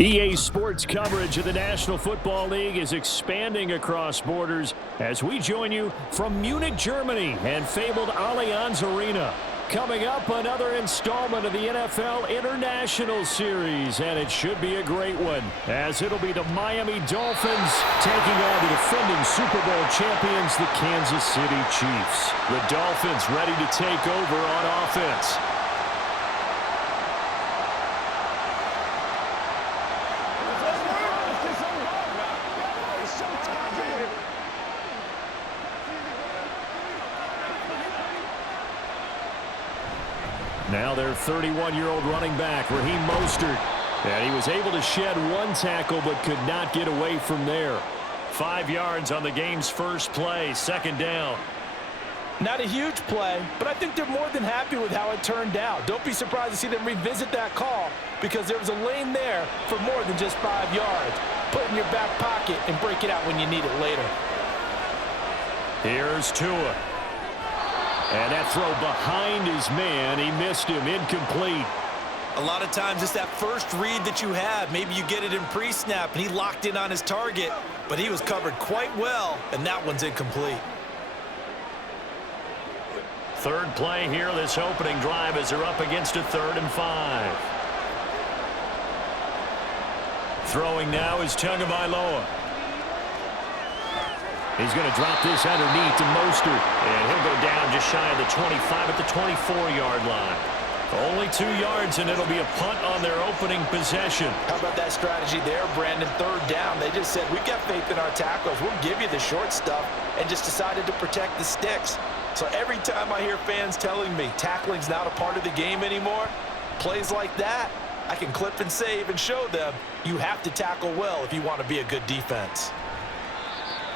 EA Sports coverage of the National Football League is expanding across borders as we join you from Munich, Germany and fabled Allianz Arena. Coming up, another installment of the NFL International Series, and it should be a great one, as it'll be the Miami Dolphins taking on the defending Super Bowl champions, the Kansas City Chiefs. The Dolphins ready to take over on offense. Now their 31-year-old running back, Raheem Mostert. And he was able to shed one tackle but could not get away from there. 5 yards on the game's first play, second down. Not a huge play, but I think they're more than happy with how it turned out. Don't be surprised to see them revisit that call because there was a lane there for more than just 5 yards. Put it in your back pocket and break it out when you need it later. Here's Tua. And that throw behind his man, he missed him, incomplete. A lot of times it's that first read that you have. Maybe you get it in pre-snap and he locked in on his target, but he was covered quite well, and that one's incomplete. Third play here, this opening drive as they're up against a 3rd and 5. Throwing now is Tagovailoa. He's going to drop this underneath to Mostert, and he'll go down just shy of the 25 at the 24-yard line. Only 2 yards, and it'll be a punt on their opening possession. How about that strategy there, Brandon? 3rd down. They just said, we've got faith in our tackles. We'll give you the short stuff, and just decided to protect the sticks. So every time I hear fans telling me tackling's not a part of the game anymore, plays like that, I can clip and save and show them you have to tackle well if you want to be a good defense.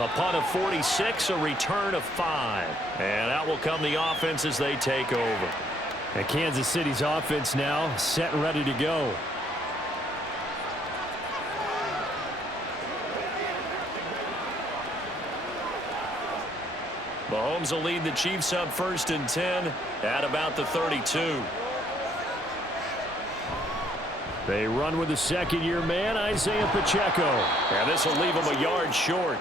A punt of 46, a return of 5. And out will come the offense as they take over. And Kansas City's offense now set and ready to go. Mahomes will lead the Chiefs up 1st and 10 at about the 32. They run with the second-year man, Isaiah Pacheco. And this will leave him a yard short.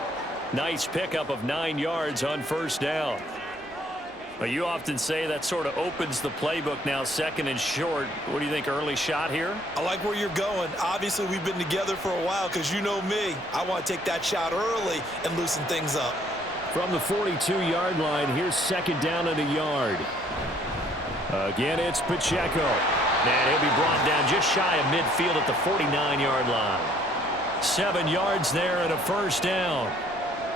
Nice pickup of 9 yards on 1st down. But you often say that sort of opens the playbook now, 2nd and short. What do you think, early shot here? I like where you're going. Obviously, we've been together for a while because you know me. I want to take that shot early and loosen things up. From the 42-yard line, here's 2nd down and a yard. Again, it's Pacheco. And he'll be brought down just shy of midfield at the 49-yard line. 7 yards there and a 1st down.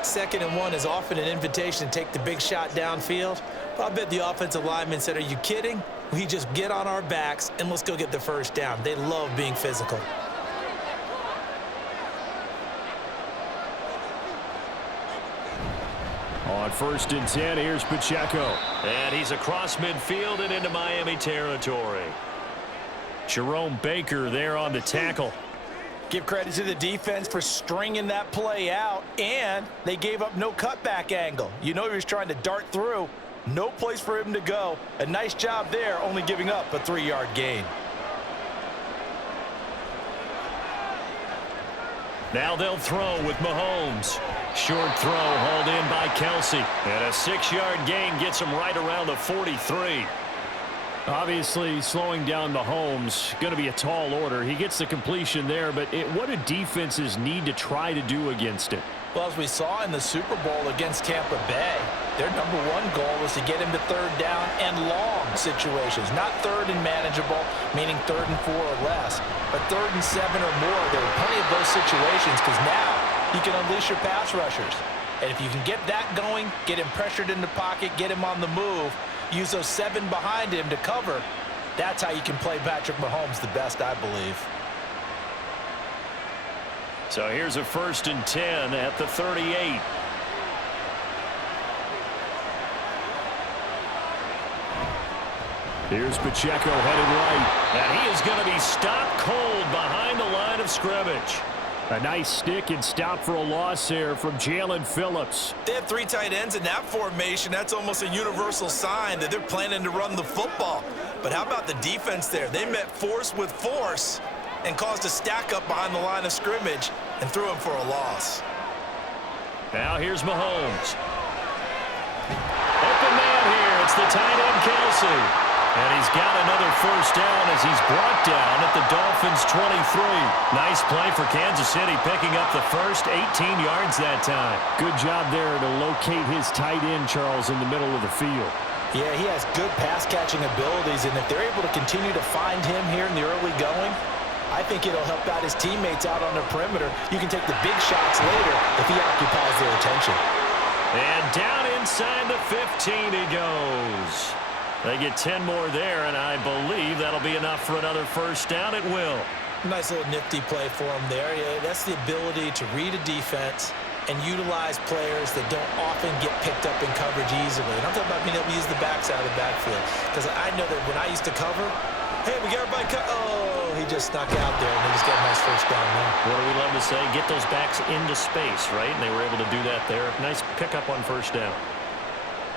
2nd and 1 is often an invitation to take the big shot downfield. But I bet the offensive lineman said, are you kidding? We just get on our backs and let's go get the 1st down. They love being physical. On 1st and 10, here's Pacheco. And he's across midfield and into Miami territory. Jerome Baker there on the tackle. Give credit to the defense for stringing that play out, and they gave up no cutback angle. You know he was trying to dart through. No place for him to go. A nice job there, only giving up a 3-yard gain. Now they'll throw with Mahomes. Short throw hauled in by Kelsey. And a 6-yard gain gets him right around the 43. Obviously, slowing down Mahomes, going to be a tall order. He gets the completion there, but what do defenses need to try to do against it? Well, as we saw in the Super Bowl against Tampa Bay, their #1 goal was to get him to 3rd down and long situations. Not 3rd and manageable, meaning 3rd and 4 or less, but 3rd and 7 or more. There were plenty of those situations because now you can unleash your pass rushers. And if you can get that going, get him pressured in the pocket, get him on the move, use those 7 behind him to cover, that's how you can play Patrick Mahomes the best, I believe. So here's a 1st and 10 at the 38. Here's Pacheco headed right. And he is going to be stopped cold behind the line of scrimmage. A nice stick and stop for a loss there from Jalen Phillips. They have 3 tight ends in that formation. That's almost a universal sign that they're planning to run the football. But how about the defense there? They met force with force, and caused a stack up behind the line of scrimmage and threw him for a loss. Now here's Mahomes. Open man here. It's the tight end, Kelsey. And he's got another first down as he's brought down at the Dolphins' 23. Nice play for Kansas City, picking up the first 18 yards that time. Good job there to locate his tight end, Charles, in the middle of the field. Yeah, he has good pass-catching abilities, and if they're able to continue to find him here in the early going, I think it'll help out his teammates out on the perimeter. You can take the big shots later if he occupies their attention. And down inside the 15 he goes. They get 10 more there, and I believe that'll be enough for another first down. It will. Nice little nifty play for him there. Yeah, that's the ability to read a defense and utilize players that don't often get picked up in coverage easily. And I'm talking about being able to use the backs out of the backfield. Because I know that when I used to cover, hey, we got everybody oh, he just snuck out there, and he just got a nice first down there. What do we love to say? Get those backs into space, right? And they were able to do that there. Nice pickup on first down.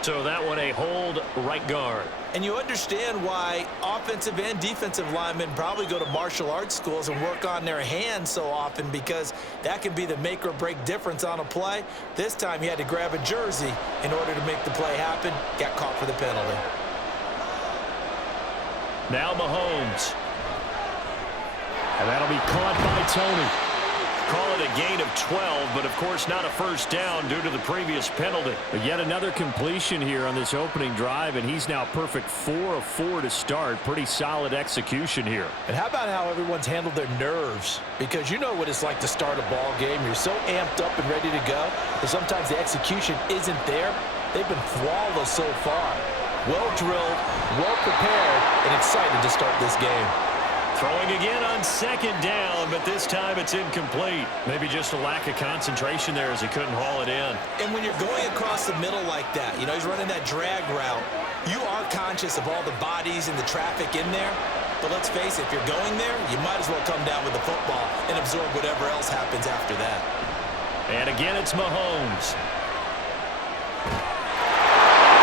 So that one a hold right guard. And you understand why offensive and defensive linemen probably go to martial arts schools and work on their hands so often, because that can be the make or break difference on a play. This time he had to grab a jersey in order to make the play happen. Got caught for the penalty. Now Mahomes. And that'll be caught by Tony. Call it a gain of 12, but of course not a first down due to the previous penalty. But yet another completion here on this opening drive, and he's now perfect 4 of 4 to start. Pretty solid execution here. And how about how everyone's handled their nerves? Because you know what it's like to start a ball game. You're so amped up and ready to go, but sometimes the execution isn't there. They've been flawless so far. Well drilled, well prepared, and excited to start this game. Throwing again on second down, but this time it's incomplete. Maybe just a lack of concentration there as he couldn't haul it in. And when you're going across the middle like that, you know, he's running that drag route, you are conscious of all the bodies and the traffic in there. But let's face it, if you're going there, you might as well come down with the football and absorb whatever else happens after that. And again, it's Mahomes.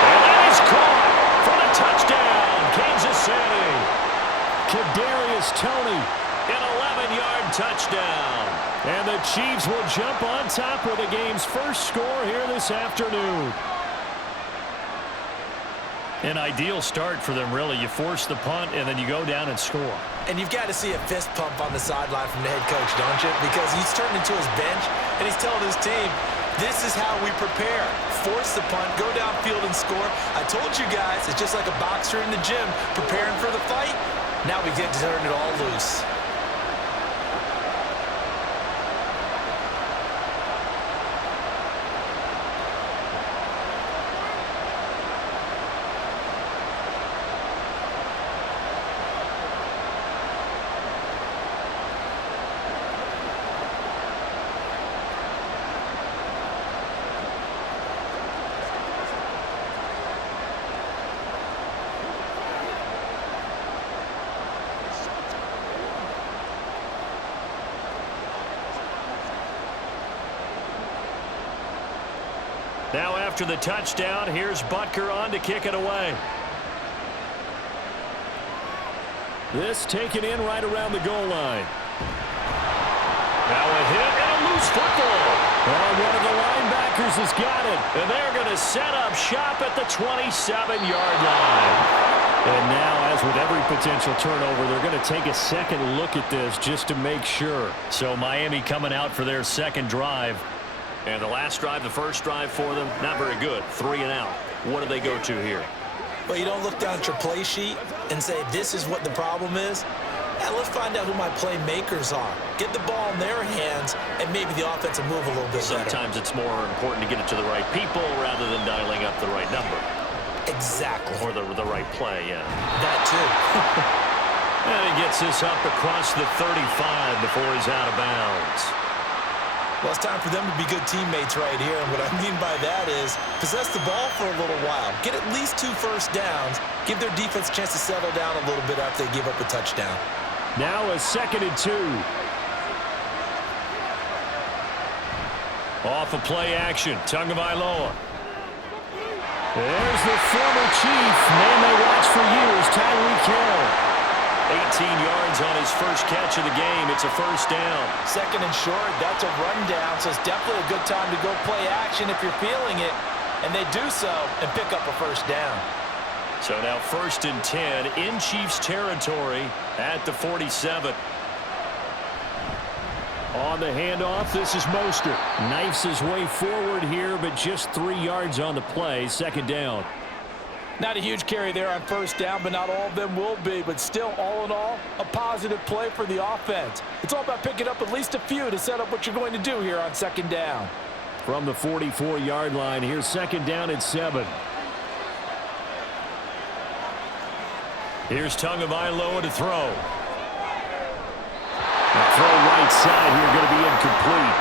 And that is caught for the touchdown, Kansas City. Kadarius Toney, an 11-yard touchdown. And the Chiefs will jump on top with the game's first score here this afternoon. An ideal start for them, really. You force the punt, and then you go down and score. And you've got to see a fist pump on the sideline from the head coach, don't you? Because he's turning into his bench, and he's telling his team, this is how we prepare. Force the punt, go downfield and score. I told you guys, it's just like a boxer in the gym preparing for the fight. Now we get to turn it all loose. Now after the touchdown, here's Butker on to kick it away. This taken in right around the goal line. Now a hit and a loose football. Oh, one of the linebackers has got it. And they're going to set up shop at the 27-yard line. And now, as with every potential turnover, they're going to take a second look at this just to make sure. So Miami coming out for their second drive. And the last drive, the first drive for them, not very good. 3 and out. What do they go to here? Well, you don't look down at your play sheet and say, this is what the problem is. Yeah, let's find out who my playmakers are. Get the ball in their hands, and maybe the offense will move a little bit better. Sometimes it's more important to get it to the right people rather than dialing up the right number. Exactly. Or the right play, yeah. That too. And he gets this up across the 35 before he's out of bounds. Well, it's time for them to be good teammates right here. And what I mean by that is possess the ball for a little while. Get at least 2 first downs. Give their defense a chance to settle down a little bit after they give up a touchdown. Now a 2nd and 2. Off of play action. Tagovailoa. There's the former Chief. Man they watched for years, Tyreek Hill. 18 yards on his first catch of the game. It's a first down. Second and short, that's a rundown, so it's definitely a good time to go play action if you're feeling it. And they do so and pick up a first down. So now 1st and 10 in Chiefs territory at the 47. On the handoff, this is Mostert. Knifes his way forward here, but just 3 yards on the play. Second down. Not a huge carry there on first down, but not all of them will be. But still, all in all, a positive play for the offense. It's all about picking up at least a few to set up what you're going to do here on second down. From the 44-yard line, here's second down and 7. Here's Tagovailoa to throw. The throw right side here going to be incomplete.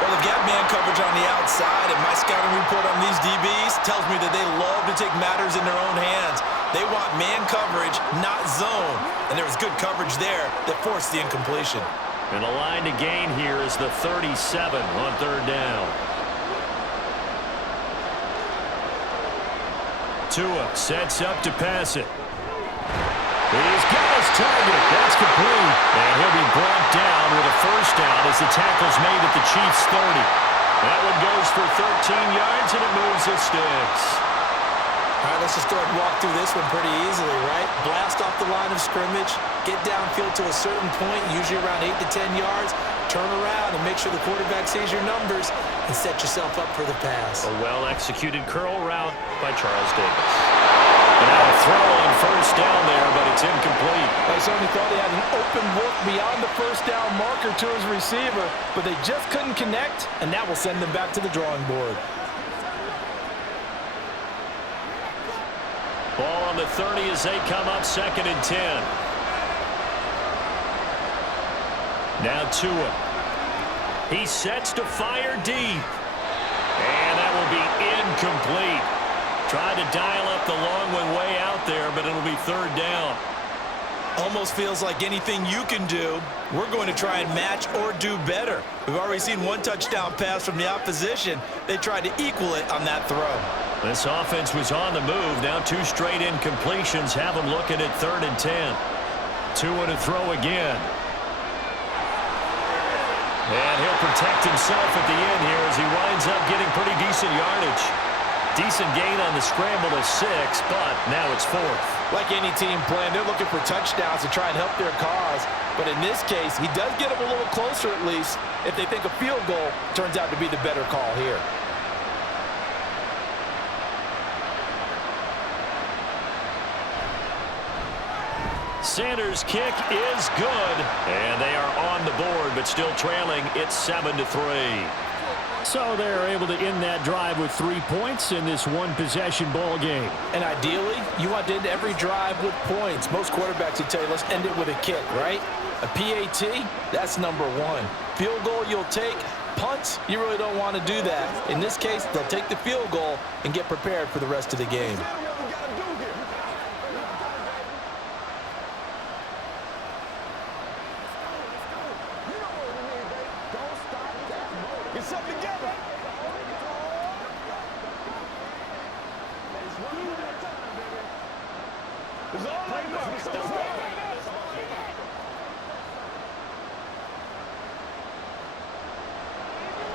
Well, they've got man coverage on the outside, and my scouting report on these DBs tells me that they love to take matters in their own hands. They want man coverage, not zone. And there was good coverage there that forced the incompletion. And the line to gain here is the 37 on third down. Tua sets up to pass it. He's got his target. That's complete. And he'll be brought down with a first down as the tackle's made at the Chiefs' 30. That one goes for 13 yards, and it moves the sticks. All right, let's just go ahead and walk through this one pretty easily, right? Blast off the line of scrimmage, get downfield to a certain point, usually around 8 to 10 yards, turn around and make sure the quarterback sees your numbers and set yourself up for the pass. A well-executed curl route by Charles Davis. And now a throw on first down there, but it's incomplete. They certainly thought he had an open look beyond the first down marker to his receiver, but they just couldn't connect, and that will send them back to the drawing board. Ball on the 30 as they come up, 2nd and 10. Now Tua. He sets to fire deep. And that will be incomplete. Tried to dial up the long one way out there, but it'll be third down. Almost feels like anything you can do, we're going to try and match or do better. We've already seen one touchdown pass from the opposition. They tried to equal it on that throw. This offense was on the move. Now 2 straight incompletions have them looking at 3rd and 10. Tua to throw again. And he'll protect himself at the end here as he winds up getting pretty decent yardage. Decent gain on the scramble to 6, but now it's 4th. Like any team playing, they're looking for touchdowns to try and help their cause. But in this case, he does get them a little closer at least if they think a field goal turns out to be the better call here. Sanders' kick is good, and they are on the board, but still trailing. It's 7-3. So they're able to end that drive with 3 points in this one-possession ball game. And ideally, you want to end every drive with points. Most quarterbacks would tell you, let's end it with a kick, right? A PAT, that's number 1. Field goal you'll take. Punts, you really don't want to do that. In this case, they'll take the field goal and get prepared for the rest of the game.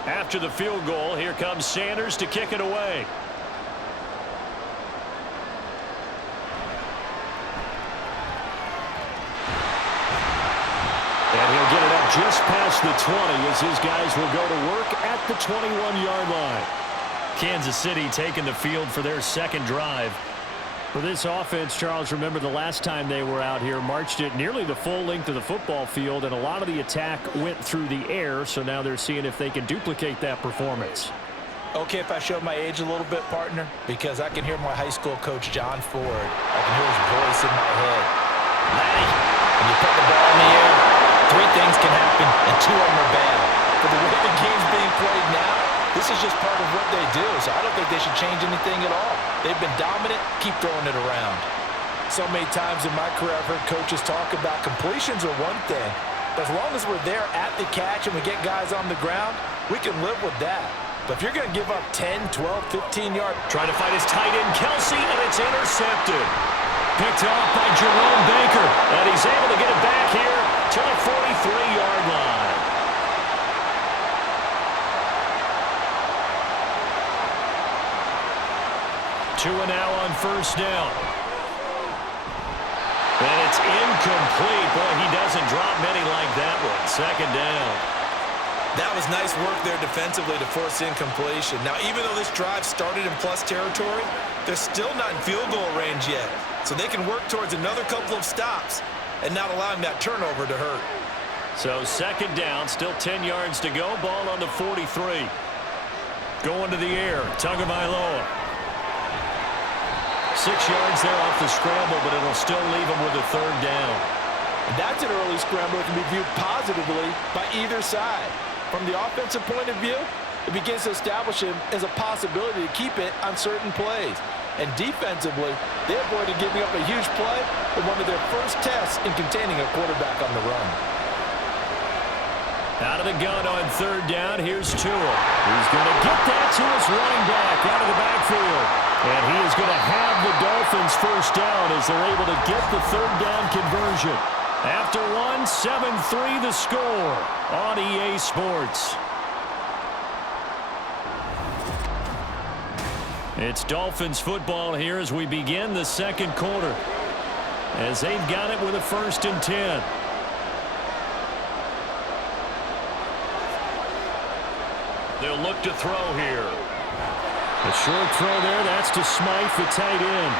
After the field goal, here comes Sanders to kick it away. And he'll get it up just past the 20 as his guys will go to work at the 21-yard line. Kansas City taking the field for their second drive. For this offense, Charles, remember the last time they were out here, marched it nearly the full length of the football field, and a lot of the attack went through the air, so now they're seeing if they can duplicate that performance. Okay, if I show my age a little bit, partner, because I can hear my high school coach, John Ford. I can hear his voice in my head. Laddie, when you put the ball in the air, 3 things can happen, and 2 of them are bad. For the way the game's being played now, this is just part of what they do, so I don't think they should change anything at all. They've been dominant. Keep throwing it around. So many times in my career, I've heard coaches talk about completions are one thing, but as long as we're there at the catch and we get guys on the ground, we can live with that. But if you're going to give up 10, 12, 15 yards. Trying to find his tight end, Kelsey, and it's intercepted. Picked off by Jerome Baker. And he's able to get it back here to the 43-yard line. Tua now on first down. And it's incomplete. Boy, he doesn't drop many like that one. Second down. That was nice work there defensively to force incompletion. Now, even though this drive started in plus territory, they're still not in field goal range yet. So they can work towards another couple of stops and not allowing that turnover to hurt. So second down, still 10 yards to go. Ball on the 43. Going to the air. Tagovailoa. 6 yards there off the scramble, but it'll still leave him with a third down. And that's an early scramble that can be viewed positively by either side. From the offensive point of view, it begins to establish him as a possibility to keep it on certain plays. And defensively, they avoided giving up a huge play in one of their first tests in containing a quarterback on the run. Out of the gun on third down, here's Tua. He's going to get that to his running back out of the backfield. And he is going to have the Dolphins first down as they're able to get the third down conversion. After one, 7-3 the score on EA Sports. It's Dolphins football here as we begin the second quarter. As they've got it with a 1st and 10. They'll look to throw here. A short throw there, that's to Smythe, the tight end.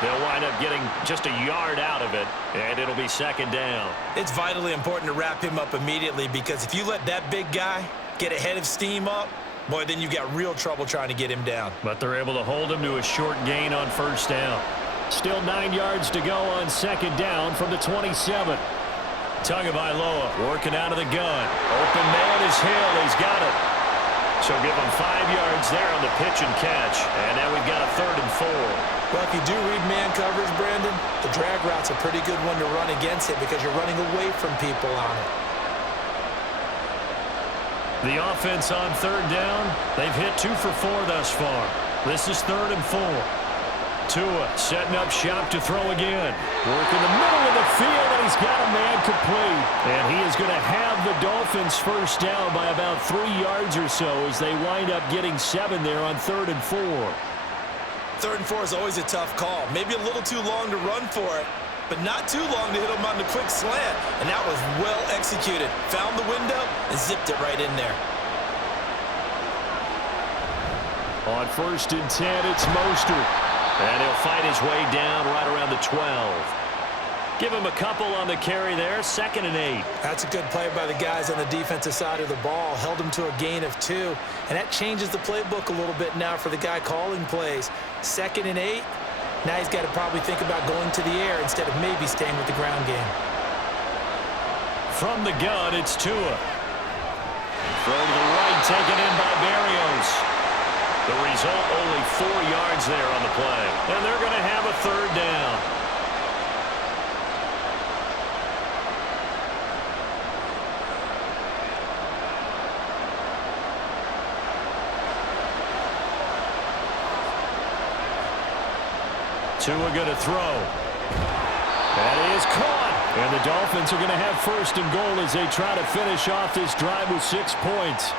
They'll wind up getting just a yard out of it, and it'll be second down. It's vitally important to wrap him up immediately because if you let that big guy get ahead of steam up, boy, then you've got real trouble trying to get him down. But they're able to hold him to a short gain on first down. Still 9 yards to go on second down from the 27. Tagovailoa working out of the gun. Open man is Hill. He's got it. So give him 5 yards there on the pitch and catch. And now we've got a 3rd and 4. Well, if you do read man coverage, Brandon, the drag route's a pretty good one to run against it because you're running away from people on it. The offense on third down, they've hit 2 for 4 thus far. This is 3rd and 4. Tua setting up shop to throw again. Work in the middle of the field, and he's got a man complete. And he is going to have the Dolphins first down by about 3 yards or so as they wind up getting 7 there on 3rd and 4. 3rd and 4 is always a tough call. Maybe a little too long to run for it, but not too long to hit him on the quick slant. And that was well executed. Found the window and zipped it right in there. On 1st and 10, it's Mostert. And he'll fight his way down right around the 12. Give him a couple on the carry there. 2nd and 8. That's a good play by the guys on the defensive side of the ball. Held him to a gain of 2. And that changes the playbook a little bit now for the guy calling plays. 2nd and 8. Now he's got to probably think about going to the air instead of maybe staying with the ground game. From the gun, it's Tua. Throw to the right, taken in by Berrios. The result, only 4 yards there on the play. And they're going to have a 3rd down. Tua going to throw. That is caught. And the Dolphins are going to have 1st and goal as they try to finish off this drive with 6 points.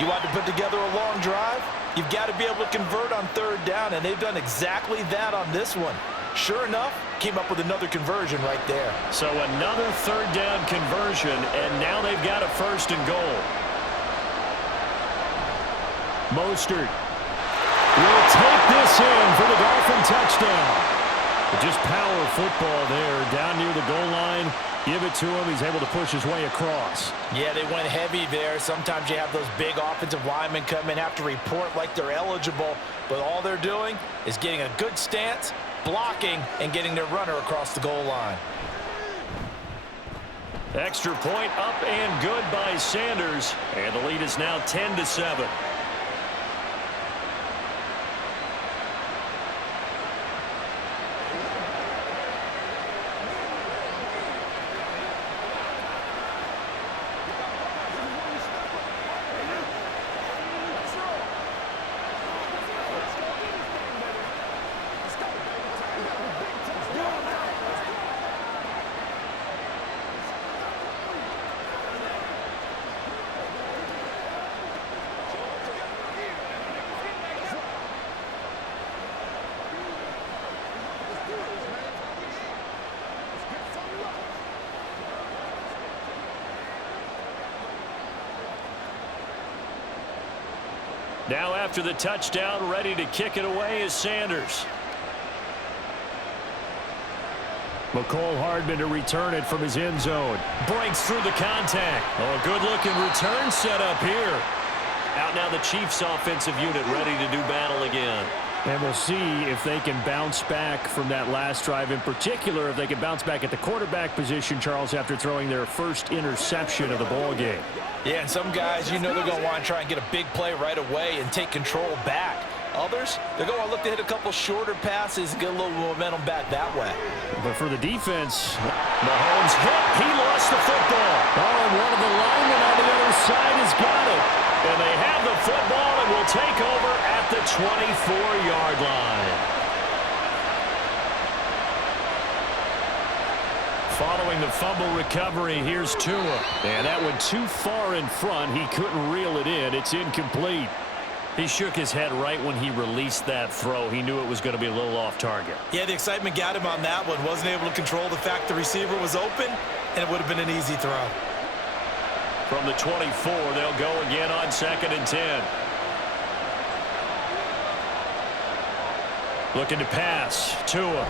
You want to put together a long drive? You've got to be able to convert on 3rd down, and they've done exactly that on this one. Sure enough, came up with another conversion right there. So another 3rd down conversion, and now they've got a 1st and goal. Mostert will take this in for the Dolphin touchdown. Just power football there down near the goal line. Give it to him. He's able to push his way across. Yeah, they went heavy there. Sometimes you have those big offensive linemen come in, have to report like they're eligible, but all they're doing is getting a good stance, blocking, and getting their runner across the goal line. Extra point up and good by Sanders, and the lead is now 10-7. Now after the touchdown, ready to kick it away is Sanders. McCole Hardman to return it from his end zone. Breaks through the contact. Oh, good-looking return set up here. Out now the Chiefs offensive unit ready to do battle again. And we'll see if they can bounce back from that last drive. In particular, if they can bounce back at the quarterback position, Charles, after throwing their first interception of the ball game. Yeah, and some guys, you know they're going to want to try and get a big play right away and take control back. Others, they're going to look to hit a couple shorter passes and get a little momentum back that way. But for the defense, Mahomes hit. He lost the football. Oh, and one of the linemen on the other side has got it. And they have the football and will take over at the 24-yard line. Following the fumble recovery, here's Tua. And that went too far in front. He couldn't reel it in. It's incomplete. He shook his head right when he released that throw. He knew it was going to be a little off target. Yeah, the excitement got him on that one. Wasn't able to control the fact the receiver was open, and it would have been an easy throw. From the 24, they'll go again on 2nd and 10. Looking to pass. Tua.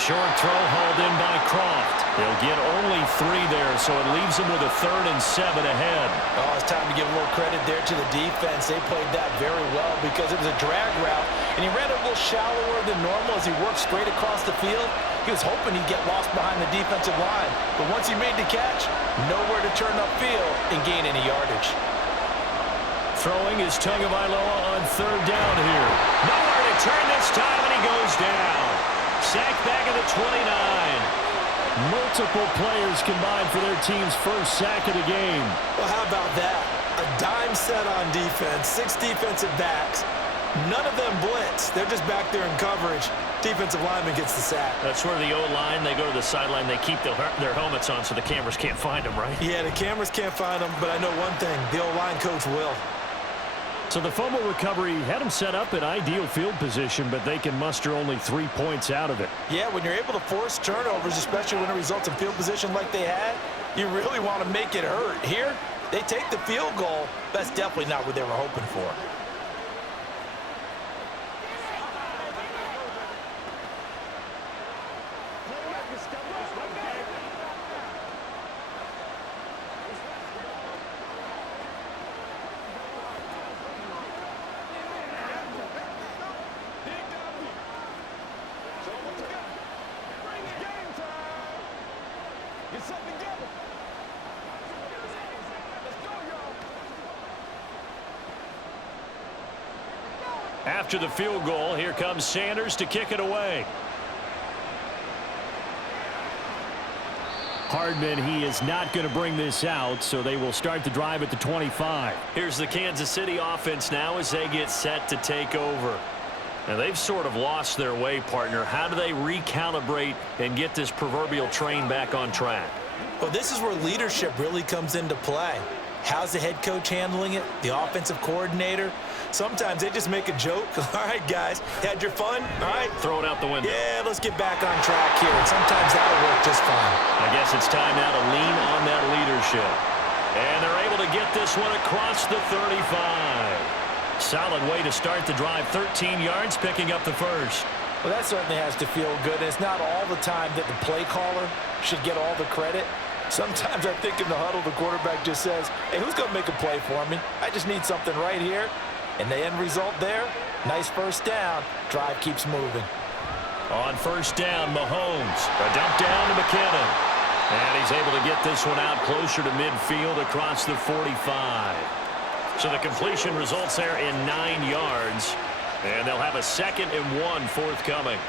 Short throw hauled in by Croft. They'll get only 3 there, so it leaves them with a 3rd and 7 ahead. Oh, it's time to give a little credit there to the defense. They played that very well because it was a drag route, and he ran a little shallower than normal as he worked straight across the field. He was hoping he'd get lost behind the defensive line, but once he made the catch, nowhere to turn upfield and gain any yardage. Throwing is Tagovailoa on 3rd down here. Nowhere to turn this time, and he goes down. Sacked back at the 29. Multiple players combined for their team's first sack of the game. Well, how about that? A dime set on defense, 6 defensive backs. None of them blitz. They're just back there in coverage. Defensive lineman gets the sack. That's where the O-line, they go to the sideline, they keep their helmets on so the cameras can't find them, right? Yeah, the cameras can't find them, but I know one thing. The O-line coach will. So the fumble recovery had them set up in ideal field position, but they can muster only 3 points out of it. Yeah, when you're able to force turnovers, especially when it results in field position like they had, you really want to make it hurt. Here, they take the field goal. That's definitely not what they were hoping for. After the field goal, here comes Sanders to kick it away. Hardman, he is not going to bring this out, so they will start the drive at the 25. Here's the Kansas City offense now as they get set to take over. Now, they've sort of lost their way, partner. How do they recalibrate and get this proverbial train back on track? Well, this is where leadership really comes into play. How's the head coach handling it? The offensive coordinator? Sometimes they just make a joke. All right, guys, had your fun? All right. Throw it out the window. Yeah, let's get back on track here. And sometimes that'll work just fine. I guess it's time now to lean on that leadership. And they're able to get this one across the 35. Solid way to start the drive. 13 yards, picking up the first. Well, that certainly has to feel good. It's not all the time that the play caller should get all the credit. Sometimes I think in the huddle, the quarterback just says, hey, who's going to make a play for me? I just need something right here. And the end result there, nice first down. Drive keeps moving. On first down, Mahomes. A dump down to McKinnon. And he's able to get this one out closer to midfield across the 45. So the completion results there in 9 yards. And they'll have a 2nd and 1 forthcoming.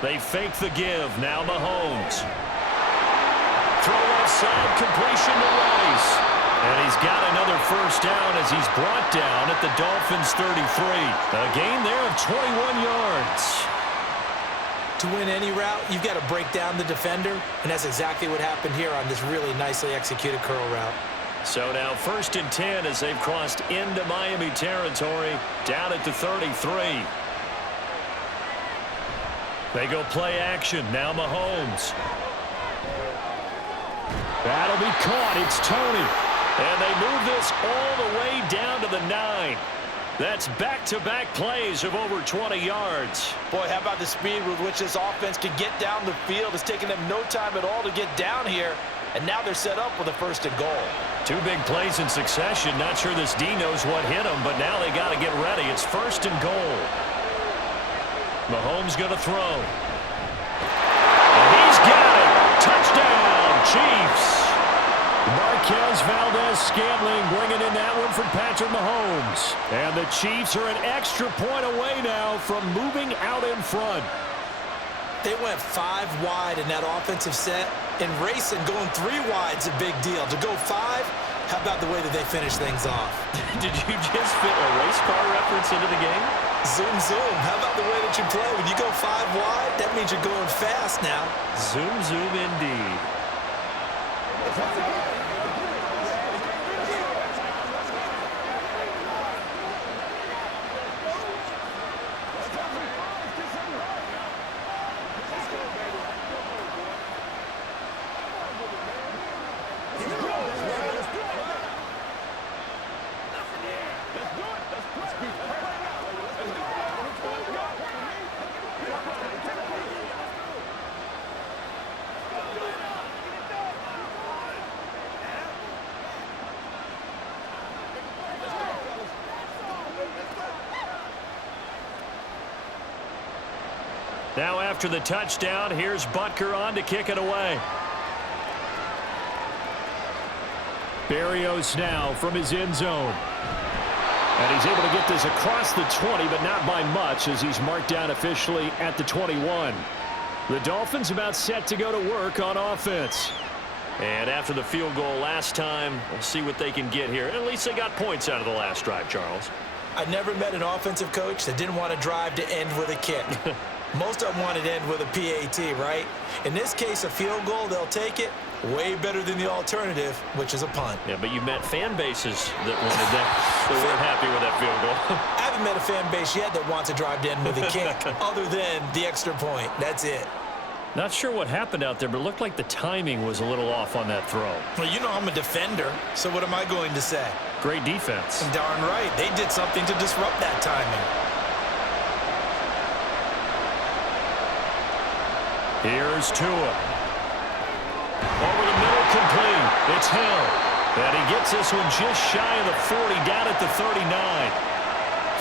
They fake the give. Now Mahomes. Throw offside, completion to Rice. And he's got another first down as he's brought down at the Dolphins' 33. A gain there of 21 yards. To win any route, you've got to break down the defender, and that's exactly what happened here on this really nicely executed curl route. So now 1st and 10 as they've crossed into Miami territory, down at the 33. They go play action. Now Mahomes. That'll be caught. It's Tony. And they move this all the way down to the 9. That's back-to-back plays of over 20 yards. Boy, how about the speed with which this offense can get down the field? It's taken them no time at all to get down here. And now they're set up with a 1st and goal. 2 big plays in succession. Not sure this D knows what hit him, but now they got to get ready. It's 1st and goal. Mahomes going to throw. And he's got it. Touchdown, Chiefs. Marquez Valdez-Scantling bringing in that one from Patrick Mahomes. And the Chiefs are an extra point away now from moving out in front. They went 5 wide in that offensive set. In racing, going 3 wide's a big deal. To go 5, how about the way that they finish things off? Did you just fit a race car reference into the game? Zoom, zoom. How about the way that you play? When you go 5 wide, that means you're going fast now. Zoom, zoom indeed. Now after the touchdown, here's Butker on to kick it away. Berrios now from his end zone. And he's able to get this across the 20, but not by much as he's marked down officially at the 21. The Dolphins about set to go to work on offense. And after the field goal last time, we'll see what they can get here. At least they got points out of the last drive, Charles. I never met an offensive coach that didn't want to drive to end with a kick. Most of them want to end with a PAT, right? In this case, a field goal, they'll take it. Way better than the alternative, which is a punt. Yeah, but you met fan bases that wanted that, that weren't happy with that field goal. I haven't met a fan base yet that wants to drive to end with a kick, other than the extra point. That's it. Not sure what happened out there, but it looked like the timing was a little off on that throw. Well, you know I'm a defender, so what am I going to say? Great defense. Darn right. They did something to disrupt that timing. Here's Tua. Over the middle, complete. It's Hill. And he gets this one just shy of the 40, down at the 39.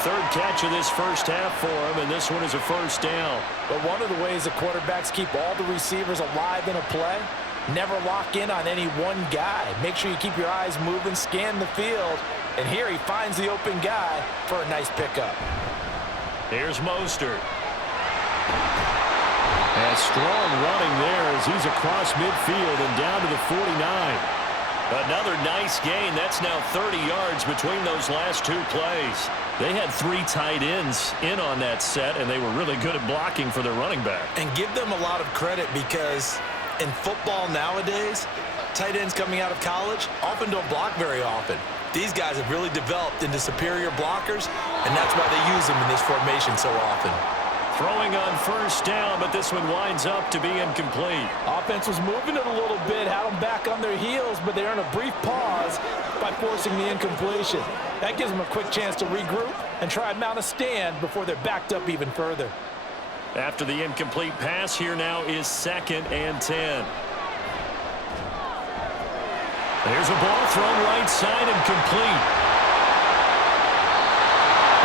3rd catch of this first half for him, and this one is a 1st down. But one of the ways the quarterbacks keep all the receivers alive in a play, never lock in on any one guy. Make sure you keep your eyes moving, scan the field, and here he finds the open guy for a nice pickup. Here's Mostert. And strong running there as he's across midfield and down to the 49. Another nice gain. That's now 30 yards between those last 2 plays. They had 3 tight ends in on that set, and they were really good at blocking for their running back. And give them a lot of credit because in football nowadays, tight ends coming out of college often don't block very often. These guys have really developed into superior blockers, and that's why they use them in this formation so often. Throwing on 1st down, but this one winds up to be incomplete. Offense was moving it a little bit, had them back on their heels, but they're in a brief pause by forcing the incompletion. That gives them a quick chance to regroup and try and mount a stand before they're backed up even further. After the incomplete pass, here now is 2nd and 10. There's a ball thrown right side and complete.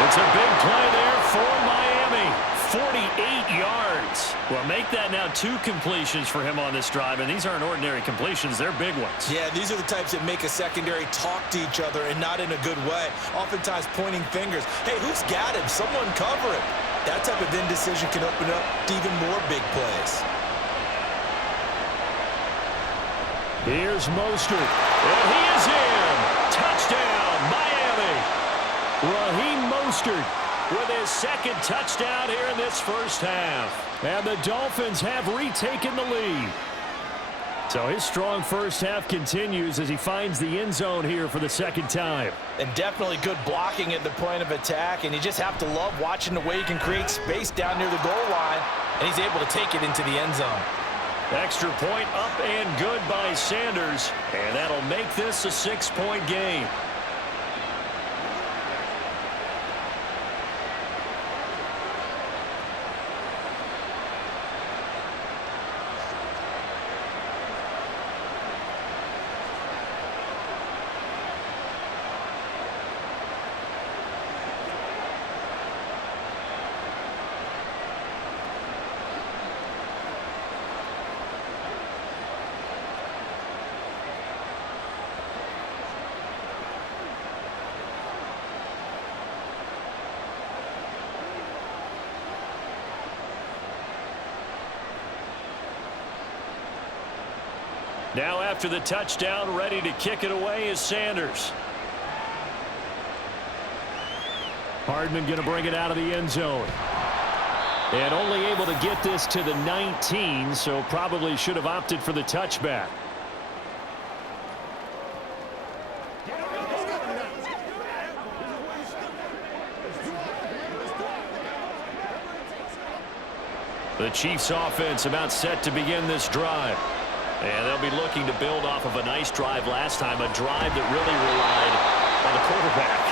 It's a big play there for Miami. 48 yards. Well, make that now 2 completions for him on this drive, and these aren't ordinary completions. They're big ones. Yeah, these are the types that make a secondary talk to each other and not in a good way. Oftentimes pointing fingers. Hey, who's got him? Someone cover him. That type of indecision can open up to even more big plays. Here's Mostert. And he is in. Touchdown, Miami. Raheem Mostert with his 2nd touchdown here in this first half. And the Dolphins have retaken the lead. So his strong first half continues as he finds the end zone here for the second time. And definitely good blocking at the point of attack, and you just have to love watching the way he can create space down near the goal line, and he's able to take it into the end zone. Extra point up and good by Sanders, and that'll make this a 6-point game. Now after the touchdown, ready to kick it away is Sanders. Hardman going to bring it out of the end zone. And only able to get this to the 19, so probably should have opted for the touchback. The Chiefs offense about set to begin this drive. And they'll be looking to build off of a nice drive last time, a drive that really relied on the quarterback.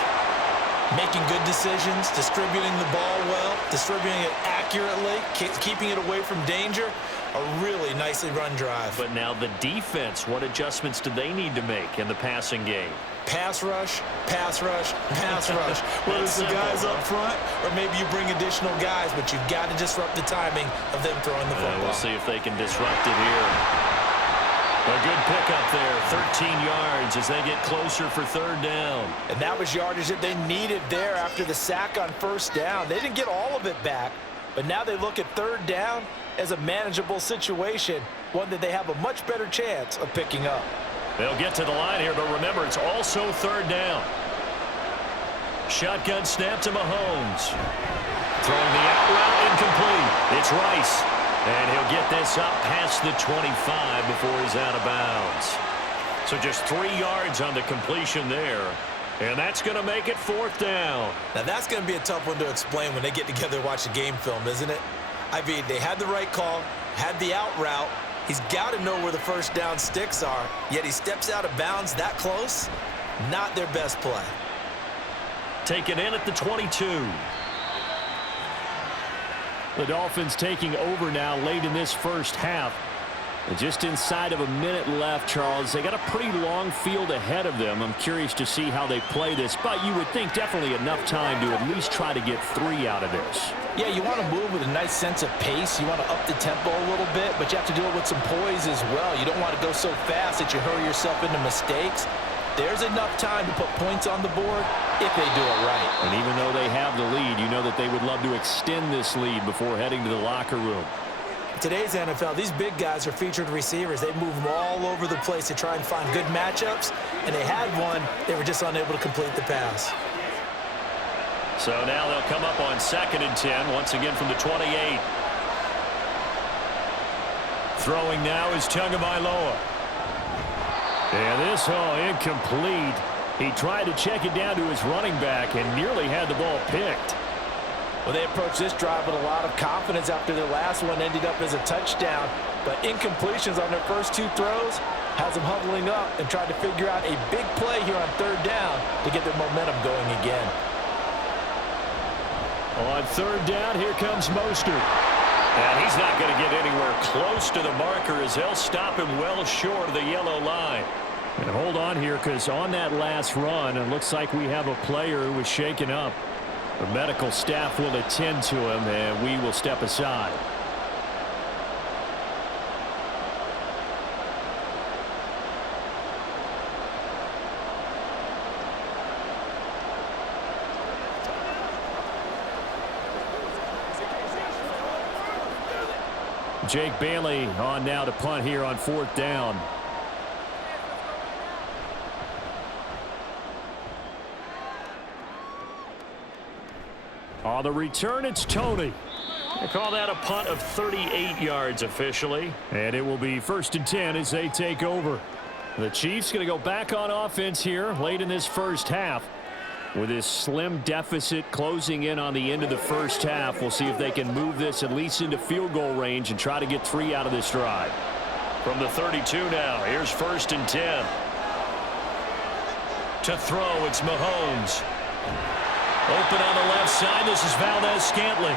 Making good decisions, distributing the ball well, distributing it accurately, keeping it away from danger. A really nicely run drive. But now the defense, what adjustments do they need to make in the passing game? Pass rush, pass rush, pass rush. Whether it's the guys up front or maybe you bring additional guys, but you've got to disrupt the timing of them throwing the football. We'll see if they can disrupt it here. A good pickup there, 13 yards as they get closer for third down. And that was yardage that they needed there after the sack on first down. They didn't get all of it back, but now they look at third down as a manageable situation, one that they have a much better chance of picking up. They'll get to the line here, but remember, it's also third down. Shotgun snap to Mahomes. Throwing the out route incomplete. It's Rice. And he'll get this up past the 25 before he's out of bounds. So just 3 yards on the completion there. And that's going to make it fourth down. Now that's going to be a tough one to explain when they get together and watch the game film, isn't it? I mean, they had the right call, had the out route. He's got to know where the first down sticks are, yet he steps out of bounds that close. Not their best play. Taken in at the 22. The Dolphins taking over now late in this first half. And just inside of a minute left, Charles. They got a pretty long field ahead of them. I'm curious to see how they play this, but you would think definitely enough time to at least try to get 3 out of this. Yeah, you want to move with a nice sense of pace. You want to up the tempo a little bit, but you have to do it with some poise as well. You don't want to go so fast that you hurry yourself into mistakes. There's enough time to put points on the board if they do it right. And even though they have the lead, you know that they would love to extend this lead before heading to the locker room. In today's NFL, these big guys are featured receivers. They move them all over the place to try and find good matchups, and they had one. They were just unable to complete the pass. So now they'll come up on 2nd and 10, once again from the 28. Throwing now is Tagovailoa. And this, incomplete. He tried to check it down to his running back and nearly had the ball picked. Well, they approached this drive with a lot of confidence after their last one ended up as a touchdown. But incompletions on their first 2 throws has them huddling up and trying to figure out a big play here on third down to get their momentum going again. On third down, here comes Mostert. And he's not going to get anywhere close to the marker as they'll stop him well short of the yellow line. And hold on here, because on that last run, it looks like we have a player who was shaken up. The medical staff will attend to him, and we will step aside. Jake Bailey on now to punt here on 4th down. On the return, it's Tony. They call that a punt of 38 yards officially. And it will be 1st and 10 as they take over. The Chiefs going to go back on offense here late in this first half. With this slim deficit closing in on the end of the first half, we'll see if they can move this at least into field goal range and try to get 3 out of this drive. From the 32 now, here's 1st and 10. To throw, it's Mahomes. Open on the left side, this is Valdez-Scantling.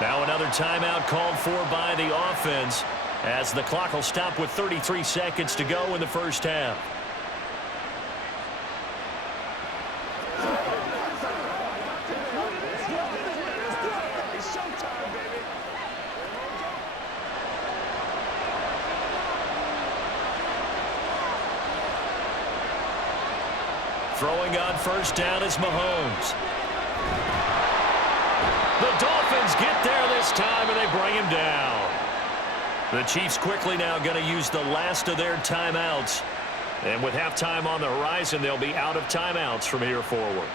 Now another timeout called for by the offense as the clock will stop with 33 seconds to go in the first half. Throwing on 1st down is Mahomes. The Dolphins get there this time, and they bring him down. The Chiefs quickly now going to use the last of their timeouts. And with halftime on the horizon, they'll be out of timeouts from here forward.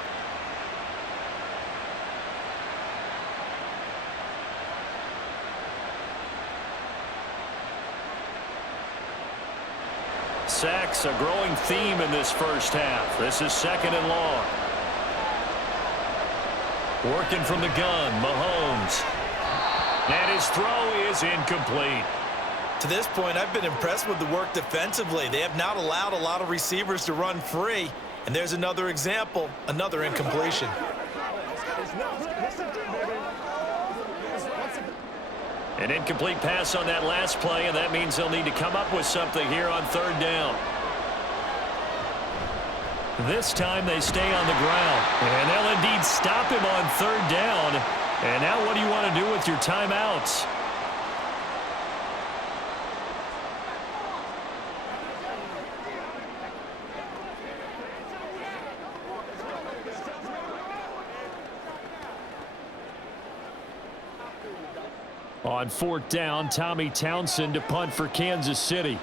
Sacks, a growing theme in this first half. This is 2nd and long. Working from the gun, Mahomes. And his throw is incomplete. To this point, I've been impressed with the work defensively. They have not allowed a lot of receivers to run free. And there's another example, another incompletion. An incomplete pass on that last play, and that means they'll need to come up with something here on 3rd down. This time they stay on the ground, and they'll indeed stop him on 3rd down. And now what do you want to do with your timeouts? On 4th down, Tommy Townsend to punt for Kansas City.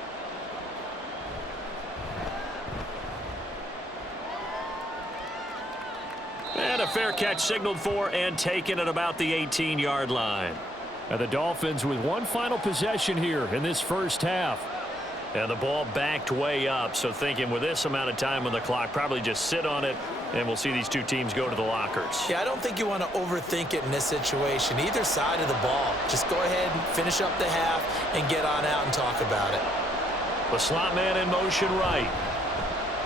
And a fair catch signaled for and taken at about the 18-yard line. And the Dolphins with one final possession here in this first half. And the ball backed way up, so thinking with this amount of time on the clock, probably just sit on it, and we'll see these two teams go to the lockers. Yeah, I don't think you want to overthink it in this situation. Either side of the ball. Just go ahead and finish up the half and get on out and talk about it. The slot man in motion right.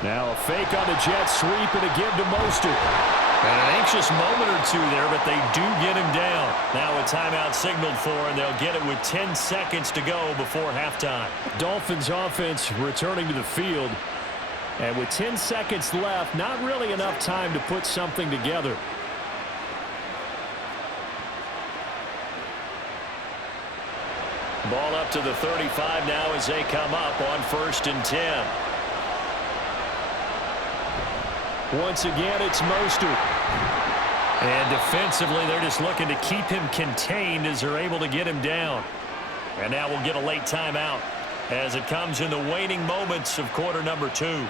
Now a fake on the jet sweep and a give to Mostert. And an anxious moment or two there, but they do get him down. Now a timeout signaled for, and they'll get it with 10 seconds to go before halftime. Dolphins offense returning to the field. And with 10 seconds left, not really enough time to put something together. Ball up to the 35 now as they come up on 1st and 10. Once again, it's Mostert. And defensively, they're just looking to keep him contained as they're able to get him down. And now we'll get a late timeout as it comes in the waning moments of quarter number 2.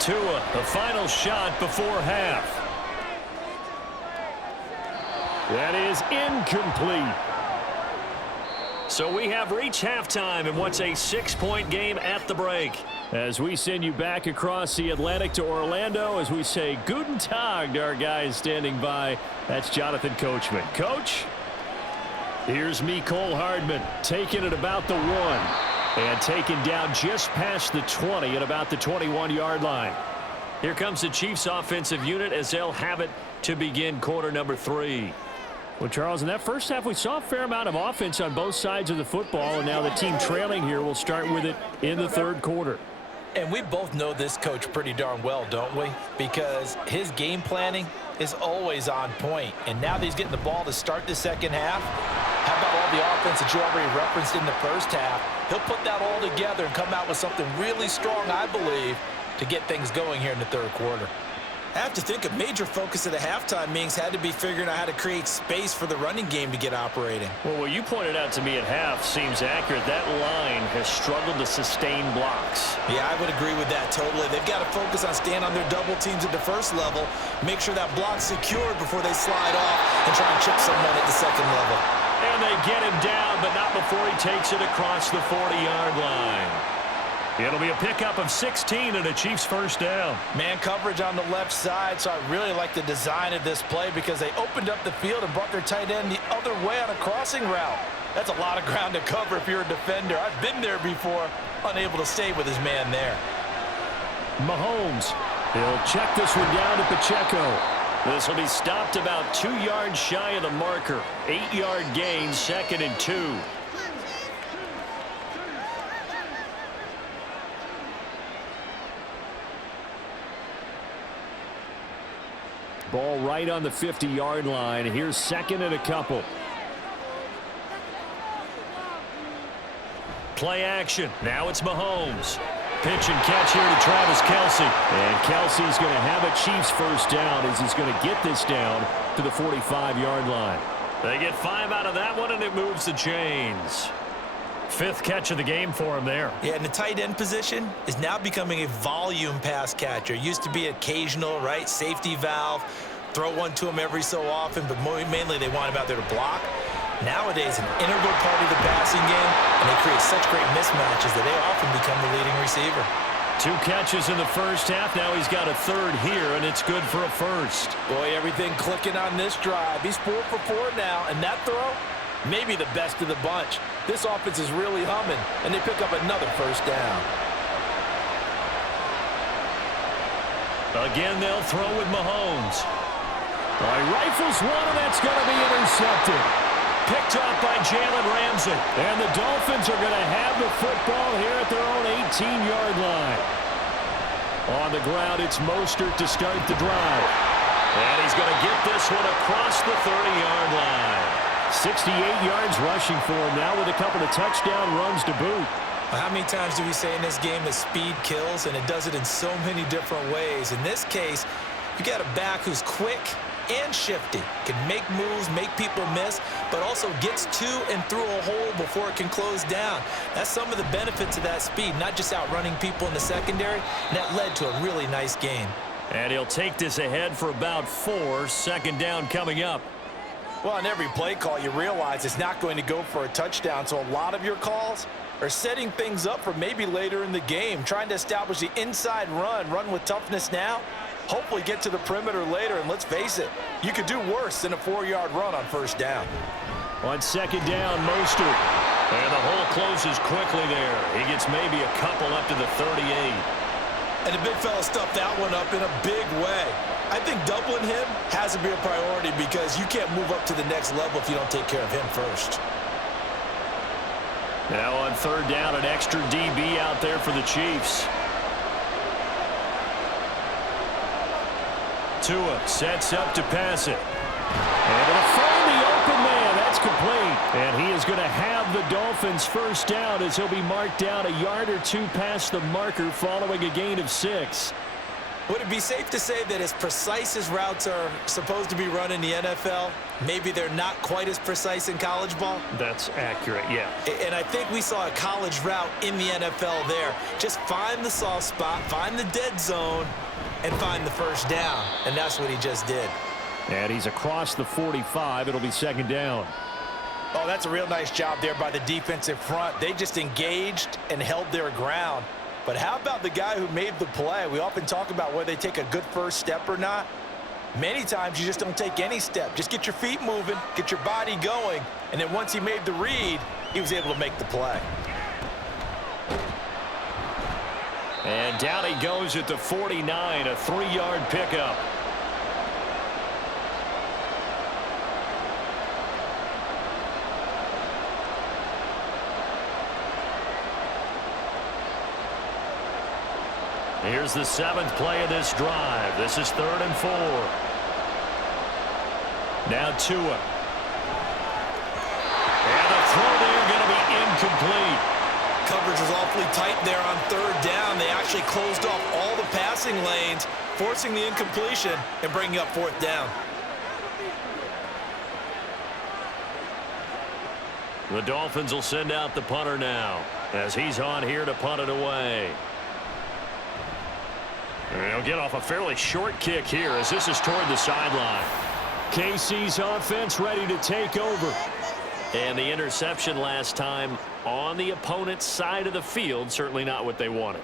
Tua, the final shot before half. That is incomplete. So we have reached halftime in what's a 6-point game at the break. As we send you back across the Atlantic to Orlando, as we say Guten Tag to our guys standing by. That's Jonathan Coachman. Coach, here's Mecole Hardman taking it about the 1. And taken down just past the 20 at about the 21-yard line. Here comes the Chiefs offensive unit as they'll have it to begin quarter number 3. Well, Charles, in that first half, we saw a fair amount of offense on both sides of the football, and now the team trailing here will start with it in the 3rd quarter. And we both know this coach pretty darn well, don't we? Because his game planning is always on point. And now that he's getting the ball to start the second half, how about all the offense that you already referenced in the first half? He'll put that all together and come out with something really strong, I believe, to get things going here in the 3rd quarter. I have to think a major focus of the halftime meetings had to be figuring out how to create space for the running game to get operating. Well, what you pointed out to me at half seems accurate. That line has struggled to sustain blocks. Yeah, I would agree with that totally. They've got to focus on staying on their double teams at the first level, make sure that block's secured before they slide off and try and chip someone at the second level. And they get him down, but not before he takes it across the 40-yard line. It'll be a pickup of 16 and a Chiefs first down. Man coverage on the left side, so I really like the design of this play because they opened up the field and brought their tight end the other way on a crossing route. That's a lot of ground to cover if you're a defender. I've been there before, unable to stay with his man there. Mahomes, he'll check this one down to Pacheco. This will be stopped about 2 yards shy of the marker. 8-yard gain, 2nd and 2. Ball right on the 50-yard line. Here's 2nd and a couple. Play action. Now it's Mahomes. Pitch and catch here to Travis Kelce. And Kelsey's going to have a Chiefs first down as he's going to get this down to the 45-yard line. They get 5 out of that one, and it moves the chains. 5th catch of the game for him there. Yeah, and the tight end position is now becoming a volume pass catcher. Used to be occasional, right? Safety valve. Throw one to him every so often, but mainly they want him out there to block. Nowadays, an integral part of the passing game, and they create such great mismatches that they often become the leading receiver. 2 catches in the first half. Now he's got a 3rd here, and it's good for a first. Boy, everything clicking on this drive. He's 4 for 4 now, and that throw, maybe the best of the bunch. This offense is really humming, and they pick up another first down. Again, they'll throw with Mahomes. All right, rifles one, and that's going to be intercepted. Picked off by Jalen Ramsey. And the Dolphins are going to have the football here at their own 18-yard line. On the ground, it's Mostert to start the drive. And he's going to get this one across the 30-yard line. 68 yards rushing for him now with a couple of touchdown runs to boot. How many times do we say in this game that speed kills, and it does it in so many different ways? In this case, you got a back who's quick and shifty, can make moves, make people miss, but also gets to and through a hole before it can close down. That's some of the benefits of that speed, not just outrunning people in the secondary, and that led to a really nice gain. And he'll take this ahead for about 4. 2nd down coming up. Well, on every play call, you realize it's not going to go for a touchdown, so a lot of your calls are setting things up for maybe later in the game, trying to establish the inside run with toughness now, hopefully get to the perimeter later, and let's face it, you could do worse than a 4-yard run on first down. On 2nd down, Mostert. And the hole closes quickly there. He gets maybe a couple up to the 38. And the big fella stuffed that one up in a big way. I think doubling him has to be a priority because you can't move up to the next level if you don't take care of him first. Now on 3rd down, an extra DB out there for the Chiefs. Tua sets up to pass it. And it'll find the open man. That's complete. And he is going to have the Dolphins first down as he'll be marked down a yard or 2 past the marker following a gain of 6. Would it be safe to say that as precise as routes are supposed to be run in the NFL, maybe they're not quite as precise in college ball? That's accurate, yeah. And I think we saw a college route in the NFL there. Just find the soft spot, find the dead zone, and find the first down. And that's what he just did. And he's across the 45. It'll be 2nd down. Oh, that's a real nice job there by the defensive front. They just engaged and held their ground. But how about the guy who made the play? We often talk about whether they take a good first step or not. Many times you just don't take any step. Just get your feet moving, get your body going, and then once he made the read, he was able to make the play. And down he goes at the 49, a 3-yard pickup. Here's the 7th play of this drive. This is 3rd and 4. Now Tua. And the throw there going to be incomplete. Coverage was awfully tight there on 3rd down. They actually closed off all the passing lanes forcing the incompletion and bringing up fourth down. The Dolphins will send out the punter now as he's on here to punt it away. And he'll get off a fairly short kick here as this is toward the sideline. KC's offense ready to take over. And the interception last time on the opponent's side of the field, certainly not what they wanted.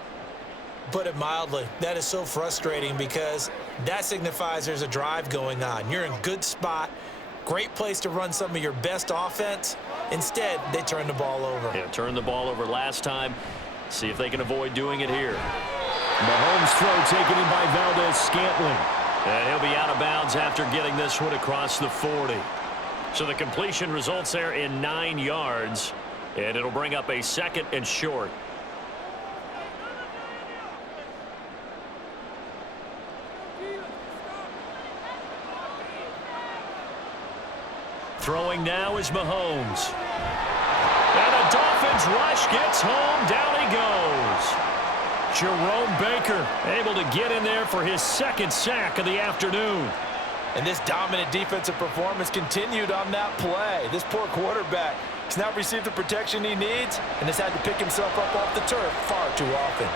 Put it mildly, that is so frustrating because that signifies there's a drive going on. You're in a good spot, great place to run some of your best offense. Instead, they turn the ball over. Yeah, turned the ball over last time. See if they can avoid doing it here. Mahomes' throw taken in by Valdez-Scantling. And he'll be out of bounds after getting this one across the 40. So the completion results there in 9 yards. And it'll bring up a 2nd and short. Throwing now is Mahomes. And the Dolphins rush gets home. Down he goes. Jerome Baker able to get in there for his 2nd sack of the afternoon. And this dominant defensive performance continued on that play. This poor quarterback has not received the protection he needs and has had to pick himself up off the turf far too often.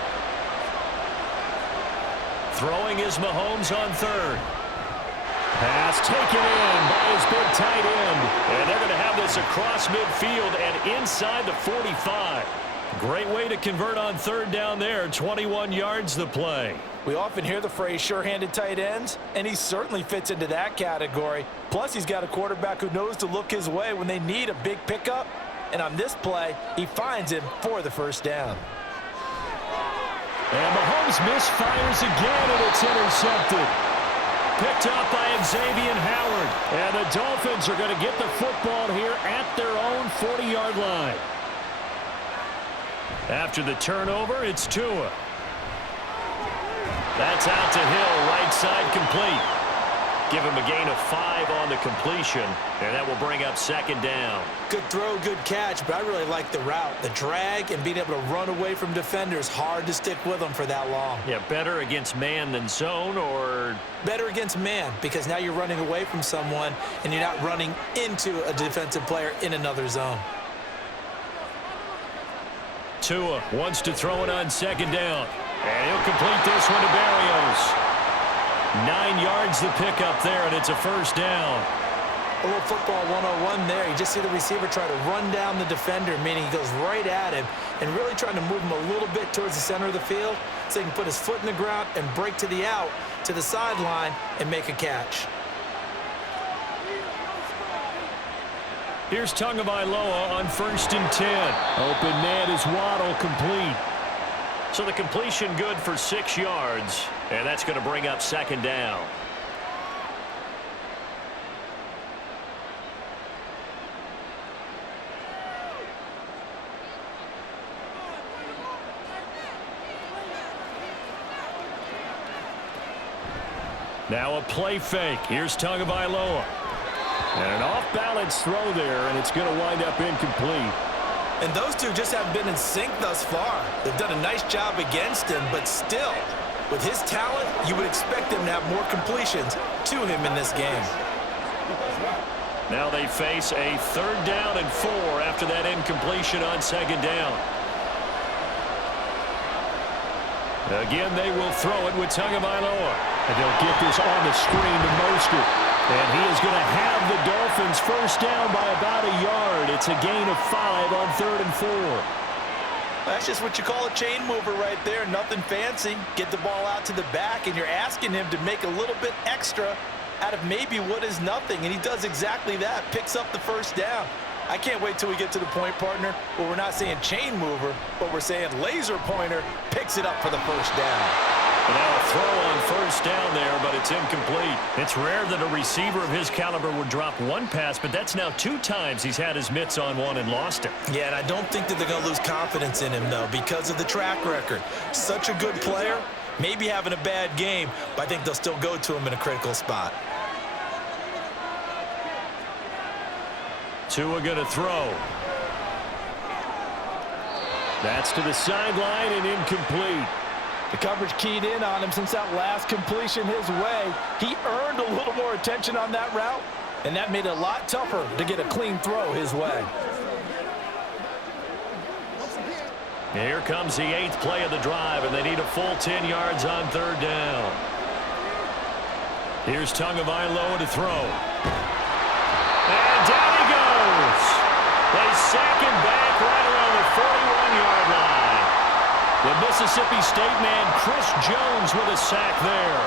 Throwing is Mahomes on 3rd. Pass taken in by his big tight end. And they're going to have this across midfield and inside the 45. Great way to convert on 3rd down there. 21 yards the play. We often hear the phrase sure-handed tight ends, and he certainly fits into that category. Plus, he's got a quarterback who knows to look his way when they need a big pickup. And on this play, he finds him for the 1st down. And Mahomes misfires again, and it's intercepted. Picked up by Xavier Howard. And the Dolphins are going to get the football here at their own 40-yard line. After the turnover, it's Tua. That's out to Hill, right side complete. Give him a gain of 5 on the completion, and that will bring up 2nd down. Good throw, good catch, but I really like the route. The drag and being able to run away from defenders, hard to stick with them for that long. Yeah, better against man than zone, or? Better against man, because now you're running away from someone, and you're not running into a defensive player in another zone. Tua wants to throw it on 2nd down. And he'll complete this one to Barrios. 9 yards the pickup there, and it's a 1st down. A little football 101 there. You just see the receiver try to run down the defender, meaning he goes right at him and really trying to move him a little bit towards the center of the field so he can put his foot in the ground and break to the out, to the sideline, and make a catch. Here's Tagovailoa on 1st and 10. Open man is Waddle, complete. So the completion good for 6 yards, and that's going to bring up 2nd down. Now a play fake. Here's Tagovailoa. And an off-balance throw there, and it's going to wind up incomplete. And those two just haven't been in sync thus far. They've done a nice job against him, but still, with his talent, you would expect him to have more completions to him in this game. Now they face a 3rd down and 4 after that incompletion on 2nd down. Again, they will throw it with Tagovailoa. And they'll get this on the screen to Mostert. And he is going to have the Dolphins 1st down by about a yard. It's a gain of 5 on 3rd and 4. That's just what you call a chain mover right there. Nothing fancy. Get the ball out to the back, and you're asking him to make a little bit extra out of maybe what is nothing. And he does exactly that. Picks up the 1st down. I can't wait till we get to the point, partner, where we're not saying chain mover, but we're saying laser pointer picks it up for the 1st down. And now a throw on 1st down there, but it's incomplete. It's rare that a receiver of his caliber would drop one pass, but that's now 2 times he's had his mitts on one and lost it. Yeah, and I don't think that they're going to lose confidence in him, though, because of the track record. Such a good player, maybe having a bad game, but I think they'll still go to him in a critical spot. Tua going to throw. That's to the sideline and incomplete. The coverage keyed in on him since that last completion his way. He earned a little more attention on that route, and that made it a lot tougher to get a clean throw his way. Here comes the 8th play of the drive, and they need a full 10 yards on 3rd down. Here's Tagovailoa to throw. And down he goes. They sack him back right around the 41-yard line. The Mississippi State man, Chris Jones, with a sack there.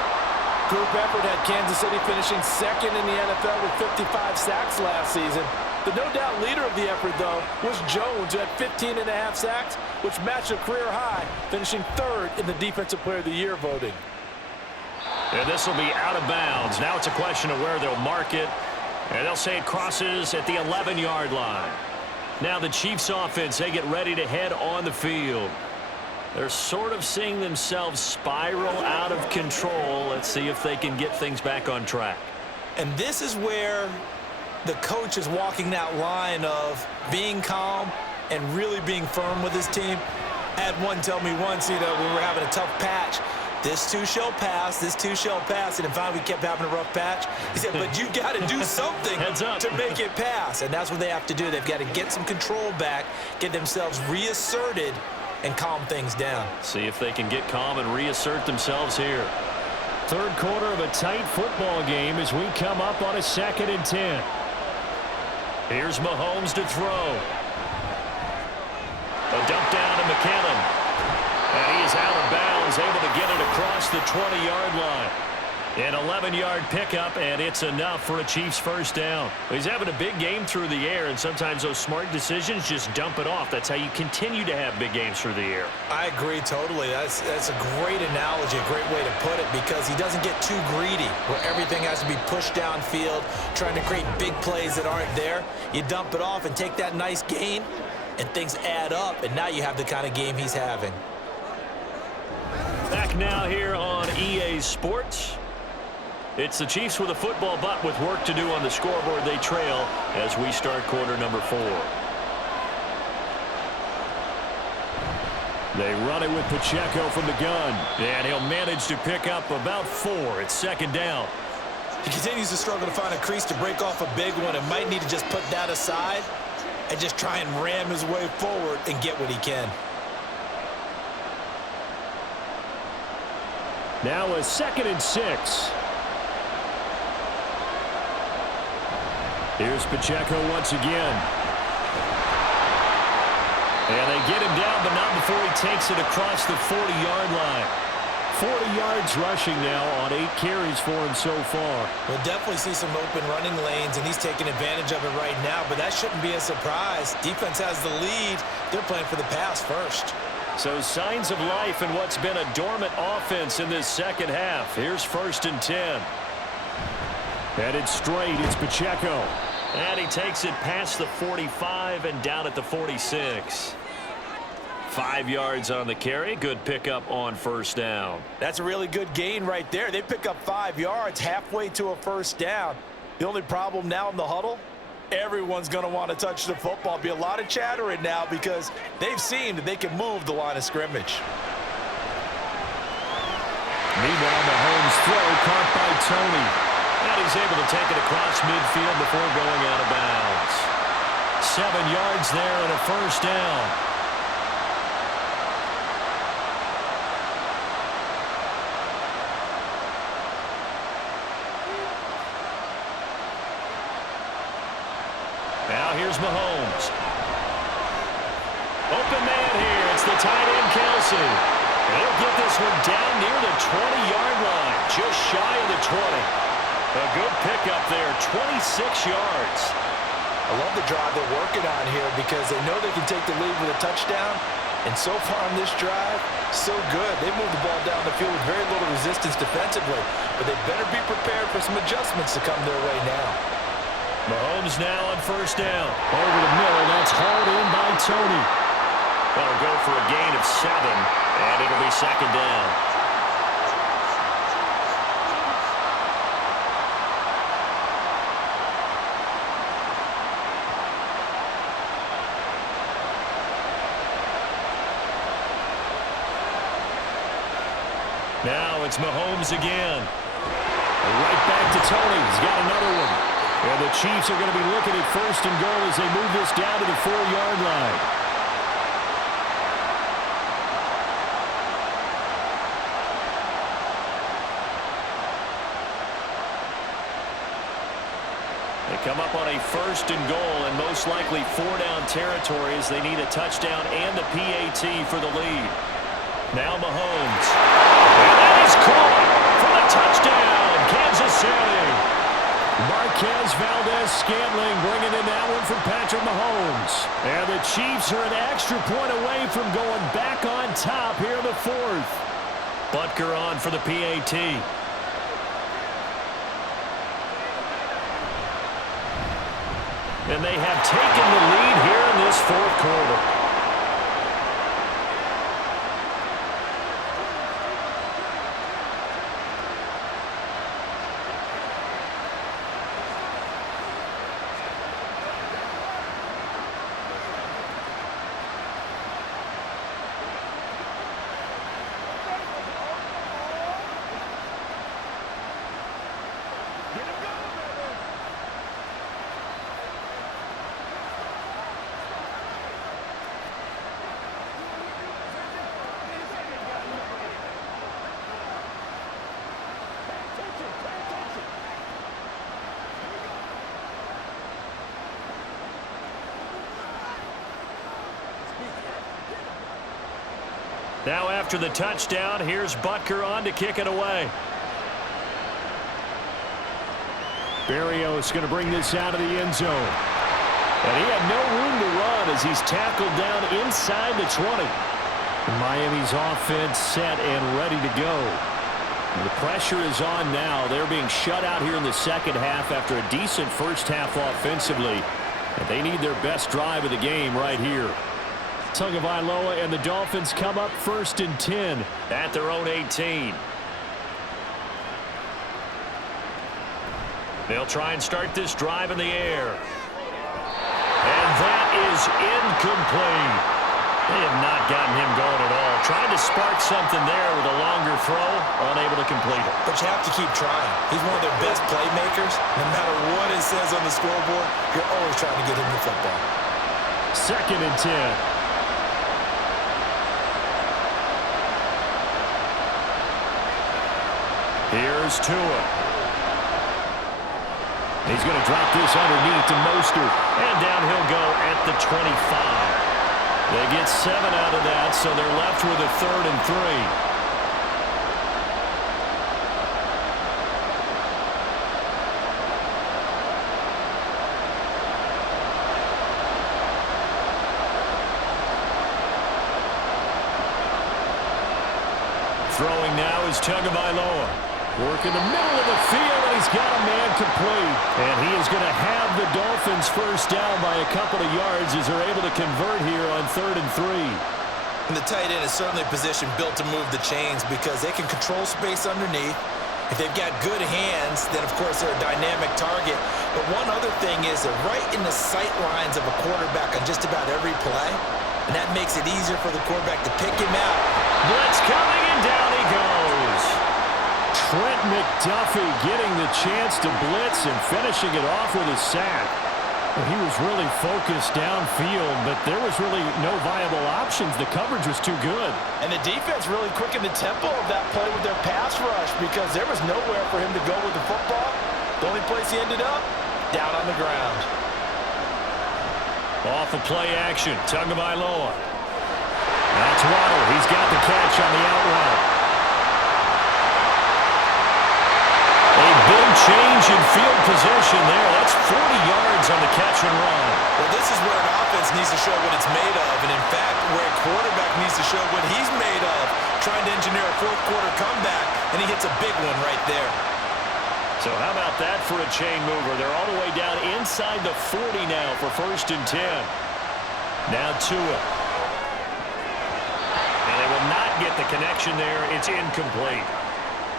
Group effort had Kansas City finishing 2nd in the NFL with 55 sacks last season. The no-doubt leader of the effort, though, was Jones, who had 15.5 sacks, which matched a career high, finishing 3rd in the Defensive Player of the Year voting. And this will be out of bounds. Now it's a question of where they'll mark it. And they'll say it crosses at the 11-yard line. Now the Chiefs offense, they get ready to head on the field. They're sort of seeing themselves spiral out of control. Let's see if they can get things back on track. And this is where the coach is walking that line of being calm and really being firm with his team. I had one tell me once, we were having a tough patch. This too shall pass, this too shall pass. And finally we kept having a rough patch. He said, but you got to do something to make it pass. And that's what they have to do. They've got to get some control back, get themselves reasserted, and calm things down. See if they can get calm and reassert themselves here. 3rd quarter of a tight football game as we come up on a 2nd and 10. Here's Mahomes to throw. A dump down to McKinnon. And he is out of bounds, able to get it across the 20-yard line. An 11-yard pickup, and it's enough for a Chiefs first down. He's having a big game through the air, and sometimes those smart decisions just dump it off. That's how you continue to have big games through the air. I agree totally. That's a great analogy, a great way to put it, because he doesn't get too greedy where everything has to be pushed downfield, trying to create big plays that aren't there. You dump it off and take that nice gain, and things add up, and now you have the kind of game he's having. Back now here on EA Sports. It's the Chiefs with a football, but with work to do on the scoreboard. They trail as we start quarter number 4. They run it with Pacheco from the gun, and he'll manage to pick up about 4. It's 2nd down. He continues to struggle to find a crease to break off a big one and might need to just put that aside and just try and ram his way forward and get what he can. Now a 2nd and 6. Here's Pacheco once again. And they get him down, but not before he takes it across the 40-yard line. 40 yards rushing now on 8 carries for him so far. We'll definitely see some open running lanes, and he's taking advantage of it right now, but that shouldn't be a surprise. Defense has the lead. They're playing for the pass first. So signs of life in what's been a dormant offense in this second half. Here's 1st and 10. Headed straight, it's Pacheco. And he takes it past the 45 and down at the 46. 5 yards on the carry. Good pickup on 1st down. That's a really good gain right there. They pick up 5 yards halfway to a 1st down. The only problem now in the huddle, everyone's going to want to touch the football. Be a lot of chattering now because they've seen that they can move the line of scrimmage. Meanwhile, Mahomes' throw caught by Tony. And he's able to take it across midfield before going out of bounds. 7 yards there and a 1st down. Now here's Mahomes. Open man here. It's the tight end, Kelsey. He'll get this one down near the 20-yard line, just shy of the 20. A good pickup there, 26 yards. I love the drive they're working on here because they know they can take the lead with a touchdown. And so far on this drive, so good. They moved the ball down the field with very little resistance defensively. But they better be prepared for some adjustments to come their way now. Mahomes now on 1st down. Over the middle, that's hauled in by Tony. That'll go for a gain of 7, and it'll be 2nd down. it's Mahomes again. Right back to Tony. He's got another one. And the Chiefs are going to be looking at first and goal as they move this down to the 4-yard line. They come up on a first and goal, and most likely 4-down territory as they need a touchdown and a PAT for the lead. Now Mahomes. And that is caught for the touchdown, Kansas City. Marquez Valdez-Scantling bringing in that one from Patrick Mahomes. And the Chiefs are an extra point away from going back on top here in the fourth. Butker on for the PAT. And they have taken the lead here in this fourth quarter. Now after the touchdown, here's Butker on to kick it away. Berrios going to bring this out of the end zone. And he had no room to run as he's tackled down inside the 20. Miami's offense set and ready to go. And the pressure is on now. They're being shut out here in the second half after a decent first half offensively. And they need their best drive of the game right here. Tagovailoa and the Dolphins come up first and 10 at their own 18. They'll try and start this drive in the air. And that is incomplete. They have not gotten him going at all. Trying to spark something there with a longer throw, unable to complete it. But you have to keep trying. He's one of their best playmakers. No matter what it says on the scoreboard, you're always trying to get him the football. Second and 10. Here's Tua. He's going to drop this underneath to Mostert. And down he'll go at the 25. They get 7 out of that, so they're left with a 3rd and 3. Throwing now is Tagovailoa. Work in the middle of the field, and he's got a man complete. And he is going to have the Dolphins first down by a couple of yards as they're able to convert here on 3rd and 3. And the tight end is certainly a position built to move the chains because they can control space underneath. If they've got good hands, then, of course, they're a dynamic target. But one other thing is they're right in the sight lines of a quarterback on just about every play. And that makes it easier for the quarterback to pick him out. Blitz coming, and down he goes. Trent McDuffie getting the chance to blitz and finishing it off with a sack. Well, he was really focused downfield, but there was really no viable options. The coverage was too good. And the defense really quickened the tempo of that play with their pass rush because there was nowhere for him to go with the football. The only place he ended up, down on the ground. Off of play action, Tagovailoa. That's Waddle. He's got the catch on the out route. A big change in field position there. That's 40 yards on the catch and run. Well, this is where an offense needs to show what it's made of. And, in fact, where a quarterback needs to show what he's made of. Trying to engineer a fourth-quarter comeback, and he hits a big one right there. So how about that for a chain mover? They're all the way down inside the 40 now for 1st and 10. Now Tua. And they will not get the connection there. It's incomplete.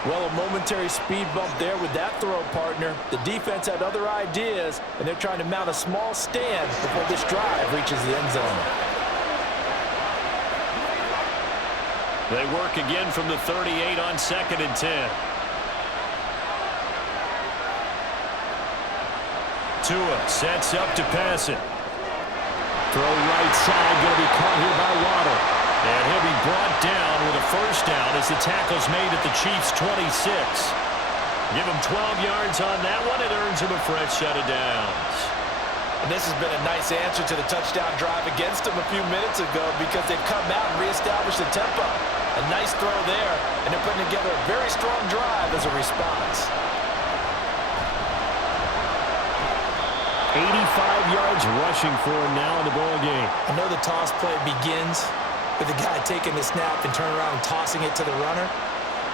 Well, a momentary speed bump there with that throw, partner. The defense had other ideas, and they're trying to mount a small stand before this drive reaches the end zone. They work again from the 38 on 2nd and 10. Tua sets up to pass it. Throw right side, going to be caught here by Waddle. And he'll be brought down with a first down as the tackle's made at the Chiefs' 26. Give him 12 yards on that one. It earns him a fresh set of downs. And this has been a nice answer to the touchdown drive against them a few minutes ago because they've come out and reestablished the tempo. A nice throw there, and they're putting together a very strong drive as a response. 85 yards rushing for him now in the ball game. I know the toss play begins with the guy taking the snap and turning around and tossing it to the runner.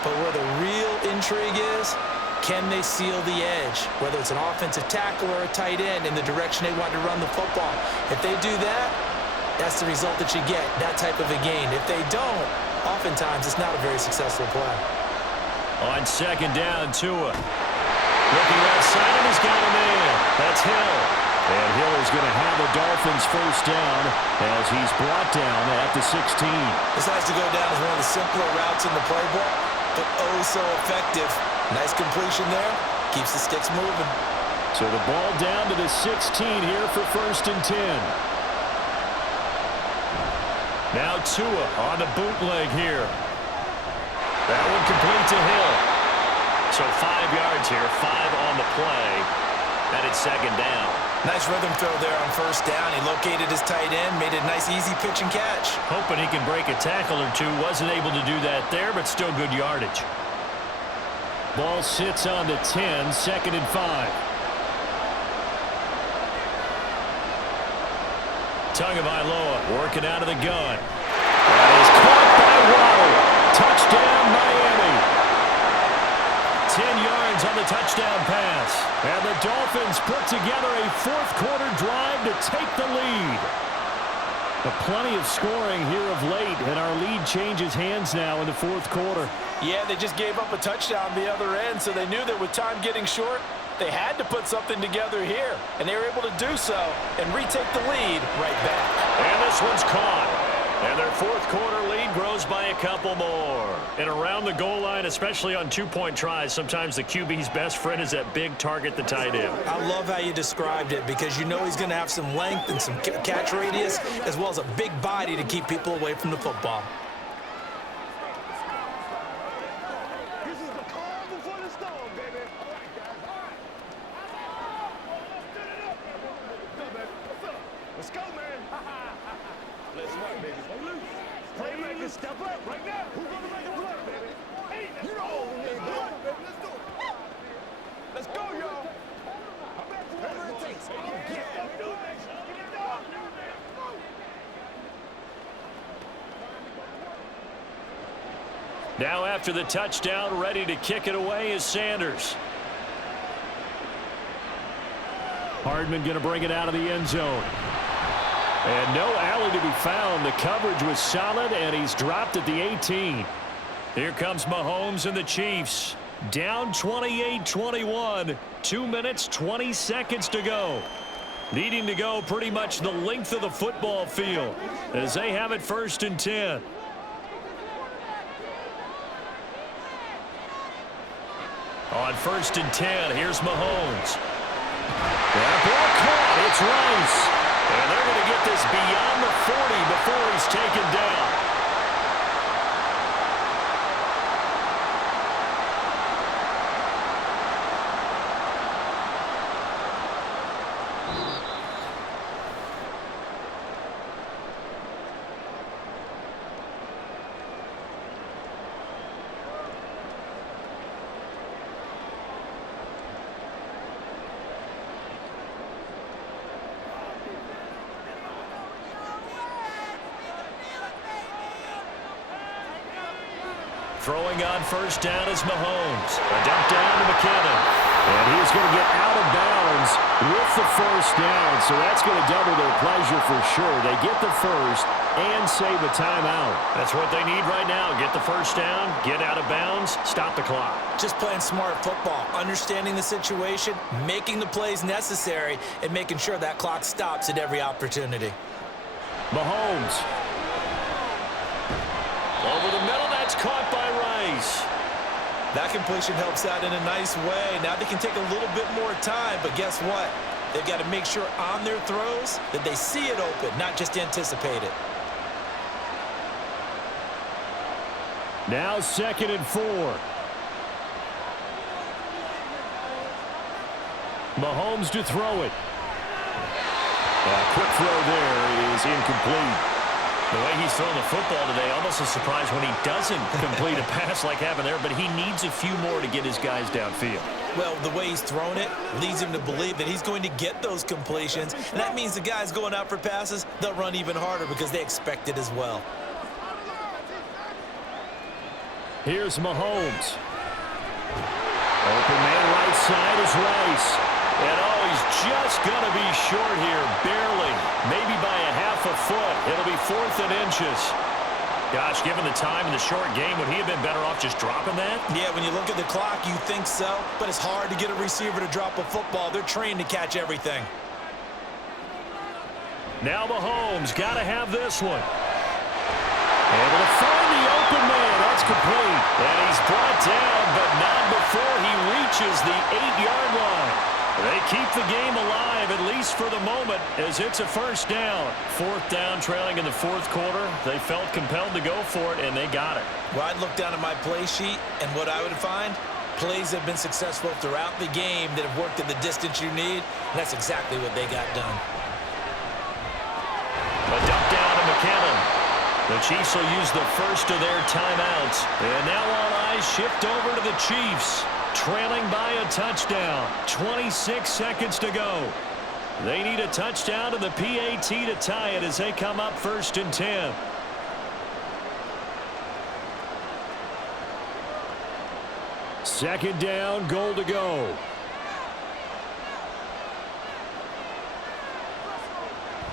But where the real intrigue is, can they seal the edge, whether it's an offensive tackle or a tight end in the direction they want to run the football? If they do that, that's the result that you get, that type of a gain. If they don't, oftentimes it's not a very successful play. On 2nd down, Tua. Looking outside, and he's got a man. That's Hill. And Hill is going to have the Dolphins first down as he's brought down at the 16. This has to go down as one of the simpler routes in the playbook, but oh so effective. Nice completion there. Keeps the sticks moving. So the ball down to the 16 here for 1st and 10. Now Tua on the bootleg here. That one complete to Hill. So 5 yards here, 5 on the play. And it's 2nd down. Nice rhythm throw there on 1st down. He located his tight end, made a nice easy pitch and catch. Hoping he can break a tackle or two. Wasn't able to do that there, but still good yardage. Ball sits on the 10, 2nd and 5. Tagovailoa working out of the gun. That is caught by Waddle. Touchdown, Miami. 10 yards on the touchdown pass. And the Dolphins put together a 4th-quarter drive to take the lead. But plenty of scoring here of late, and our lead changes hands now in the 4th quarter. Yeah, they just gave up a touchdown the other end, so they knew that with time getting short, they had to put something together here, and they were able to do so and retake the lead right back. And this one's caught. And their 4th quarter lead grows by a couple more. And around the goal line, especially on 2-point tries, sometimes the QB's best friend is that big target, the tight end. I love how you described it because you know he's going to have some length and some catch radius as well as a big body to keep people away from the football. Let's go, man. Let's go, baby. Playmakers, step up right now. Who's going to make a play, baby? Hey, you know who they do, baby. Let's do it. Let's go, y'all. Whatever it takes. Now after the touchdown, ready to kick it away is Sanders. Hardman going to bring it out of the end zone. And no alley to be found. The coverage was solid, and he's dropped at the 18. Here comes Mahomes and the Chiefs. Down 28-21. 2 minutes, 20 seconds to go. Needing to go pretty much the length of the football field as they have it 1st and 10. On 1st and 10, here's Mahomes. That ball caught. It's Rice. And they're going to get this beyond the 40 before he's taken down. Throwing on 1st down is Mahomes. A dump down to McKinnon. And he's going to get out of bounds with the 1st down. So that's going to double their pleasure for sure. They get the 1st and save a timeout. That's what they need right now. Get the 1st down, get out of bounds, stop the clock. Just playing smart football, understanding the situation, making the plays necessary, and making sure that clock stops at every opportunity. Mahomes. Over the middle. caught by Rice. That completion helps out in a nice way. Now they can take a little bit more time, but guess what? They've got to make sure on their throws that they see it open, not just anticipate it. Now 2nd and 4. Mahomes to throw it. A quick throw there is incomplete. The way he's throwing the football today, almost a surprise when he doesn't complete a pass like happened there, but he needs a few more to get his guys downfield. Well, the way he's thrown it leads him to believe that he's going to get those completions, and that means the guys going out for passes, they'll run even harder because they expect it as well. Here's Mahomes. Open man right side is Rice. And oh, he's just going to be short here, barely, maybe by a half a foot. It'll be 4th and inches. Gosh, given the time in the short game, would he have been better off just dropping that? Yeah, when you look at the clock, you think so, but it's hard to get a receiver to drop a football. They're trained to catch everything. Now Mahomes got to have this one. Able to find the open man. That's complete. And he's brought down, but not before he reaches the 8-yard line. They keep the game alive, at least for the moment, as it's a first down. 4th down, trailing in the 4th quarter. They felt compelled to go for it, and they got it. Well, I'd look down at my play sheet, and what I would find, plays have been successful throughout the game that have worked at the distance you need, and that's exactly what they got done. A dump down to McKinnon. The Chiefs will use the first of their timeouts. And now all eyes shift over to the Chiefs, trailing by a touchdown. 26 seconds to go. They need a touchdown to the PAT to tie it as they come up 1st and 10. Second down, goal to go.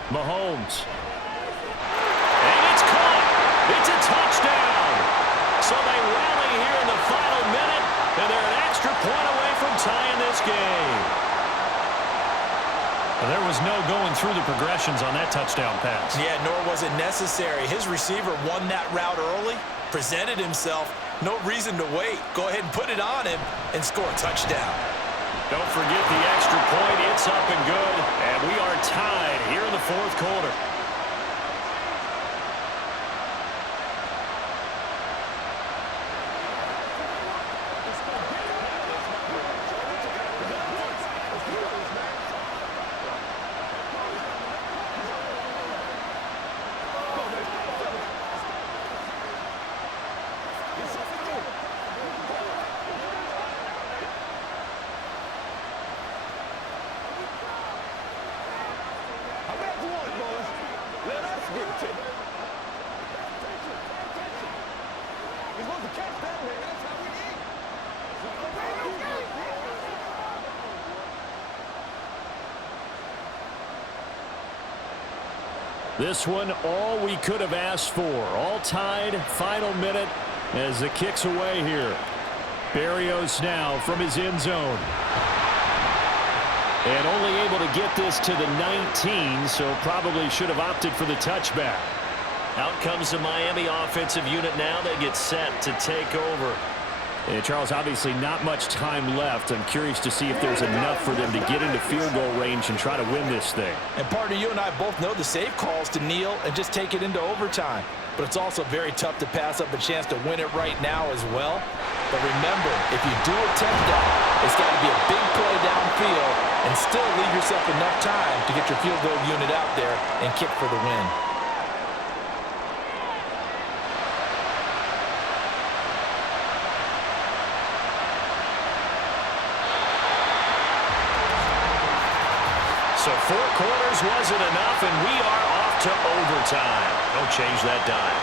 Mahomes. And it's caught. It's a touchdown. So they rally here in the final minute, and they're an extra point away from tying this game. Well, there was no going through the progressions on that touchdown pass. Yeah, nor was it necessary. His receiver won that route early, presented himself. No reason to wait. Go ahead and put it on him and score a touchdown. Don't forget the extra point. It's up and good. And we are tied here in the 4th quarter. This one, all we could have asked for. All tied, final minute as the kick's away here. Berrios now from his end zone. And only able to get this to the 19, so probably should have opted for the touchback. Out comes the Miami offensive unit now. They get set to take over. And Charles, obviously not much time left. I'm curious to see if there's enough for them to get into field goal range and try to win this thing. And partner, you and I both know the safe calls to kneel and just take it into overtime. But it's also very tough to pass up a chance to win it right now as well. But remember, if you do attempt that, it's got to be a big play downfield and still leave yourself enough time to get your field goal unit out there and kick for the win. So 4 quarters wasn't enough, and we are off to overtime. Don't change that dime.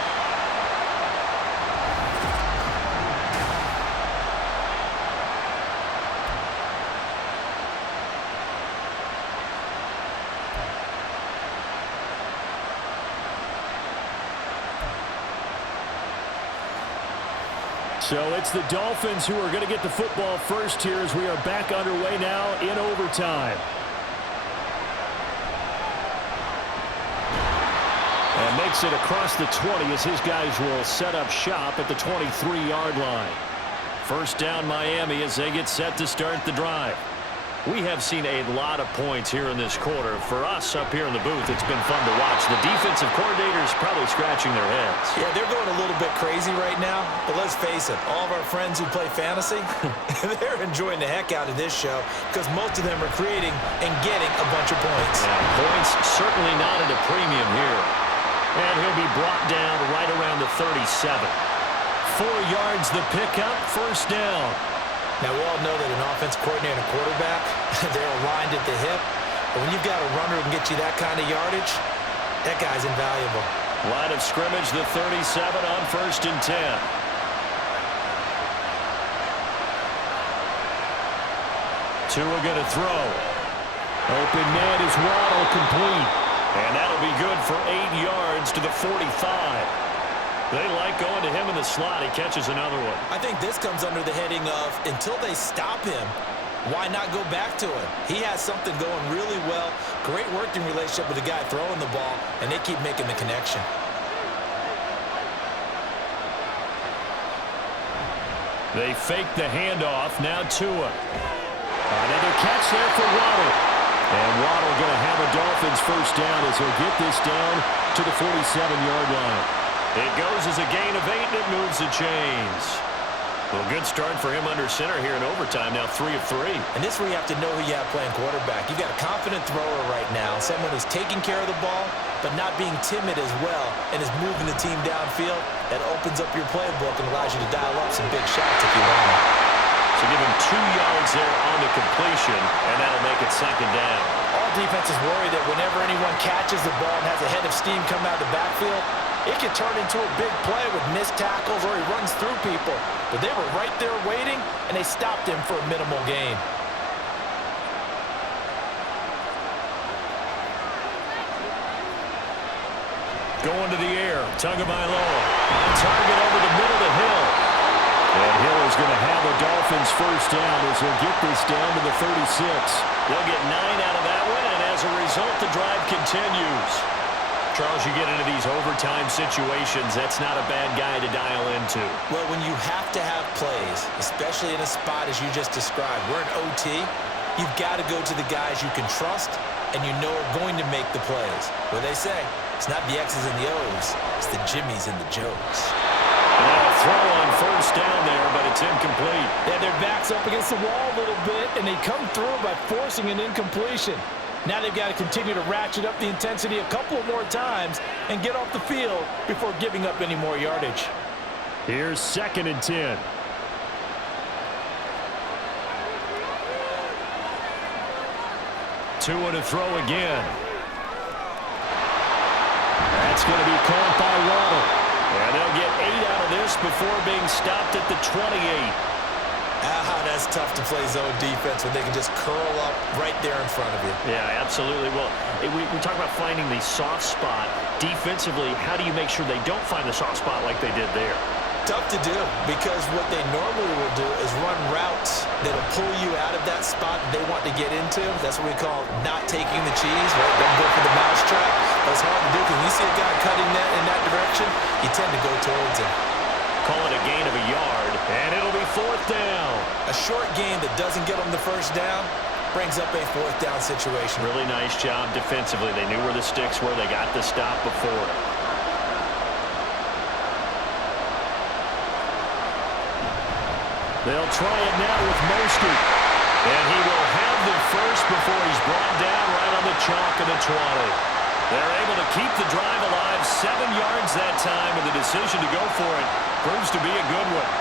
So it's the Dolphins who are going to get the football first here as we are back underway now in overtime. And makes it across the 20 as his guys will set up shop at the 23-yard line. First down Miami as they get set to start the drive. We have seen a lot of points here in this quarter. For us up here in the booth, it's been fun to watch. The defensive coordinators probably scratching their heads. Yeah, they're going a little bit crazy right now, but let's face it, all of our friends who play fantasy, they're enjoying the heck out of this show because most of them are creating and getting a bunch of points. Yeah, points certainly not at a premium here. And he'll be brought down right around the 37. 4 yards the pickup, first down. Now, we all know that an offense coordinator and a quarterback, they're aligned at the hip. But when you've got a runner who can get you that kind of yardage, that guy's invaluable. Line of scrimmage, the 37 on 1st and 10. Tua going to throw. Open man is Waddle, complete. And that'll be good for 8 yards to the 45. They like going to him in the slot. He catches another one. I think this comes under the heading of until they stop him, why not go back to him? He has something going really well. Great working relationship with the guy throwing the ball, and they keep making the connection. They fake the handoff. Now Tua. Another catch there for Waddle. And Waddle going to have a Dolphins first down as he'll get this down to the 47-yard line. It goes as a gain of 8, and it moves the chains. Well, good start for him under center here in overtime. Now 3 of 3. And this is where you have to know who you have playing quarterback. You've got a confident thrower right now, someone who's taking care of the ball, but not being timid as well, and is moving the team downfield. That opens up your playbook and allows you to dial up some big shots if you want to. So give him 2 yards there on the completion, and that'll make it second down. All defenses worry that whenever anyone catches the ball and has a head of steam come out of the backfield, it can turn into a big play with missed tackles or he runs through people. But they were right there waiting, and they stopped him for a minimal gain. Going to the air. Tagovailoa. Target over the middle to Hill. And Hill is going to have the Dolphins first down as he'll get this down to the 36. They'll get 9 out of that one, and as a result, the drive continues. Charles, you get into these overtime situations, that's not a bad guy to dial into. Well, when you have to have plays, especially in a spot as you just described, we're in OT, you've got to go to the guys you can trust and you know are going to make the plays. What they say, it's not the X's and the O's, it's the Jimmies and the Joes. And a throw on first down there, but it's incomplete. Yeah, their back's up against the wall a little bit, and they come through by forcing an incompletion. Now they've got to continue to ratchet up the intensity a couple more times and get off the field before giving up any more yardage. Here's 2nd and 10. Tua to throw again. That's going to be caught by Waddle. And they'll get 8 out of this before being stopped at the 28. That's tough to play zone defense when they can just curl up right there in front of you. Yeah, absolutely. Well, we talk about finding the soft spot. Defensively, how do you make sure they don't find the soft spot like they did there? Tough to do because what they normally will do is run routes that'll pull you out of that spot they want to get into. That's what we call not taking the cheese, right? Don't go for the mousetrap. But it's hard to do because when you see a guy cutting that in that direction, you tend to go towards him. Call it a gain of a yard, and it'll be 4th down. A short gain that doesn't get them the first down brings up a 4th down situation. Really nice job defensively. They knew where the sticks were. They got the stop before. They'll try it now with Mostert. And he will have the first before he's brought down right on the chalk of the 20. They're able to keep the drive alive, 7 yards that time, and the decision to go for it proves to be a good one.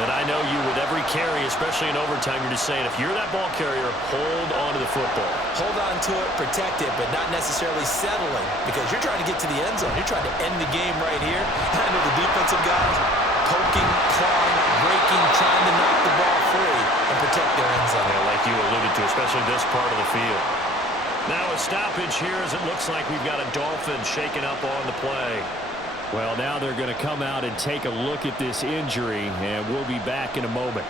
And I know you, with every carry, especially in overtime, you're just saying, if you're that ball carrier, hold on to the football. Hold on to it, protect it, but not necessarily settling, because you're trying to get to the end zone. You're trying to end the game right here. I know the defensive guys poking, clawing, raking, trying to knock the ball free and protect their end zone. Yeah, like you alluded to, especially this part of the field. Now a stoppage here as it looks like we've got a Dolphin shaking up on the play. Well, now they're going to come out and take a look at this injury, and we'll be back in a moment.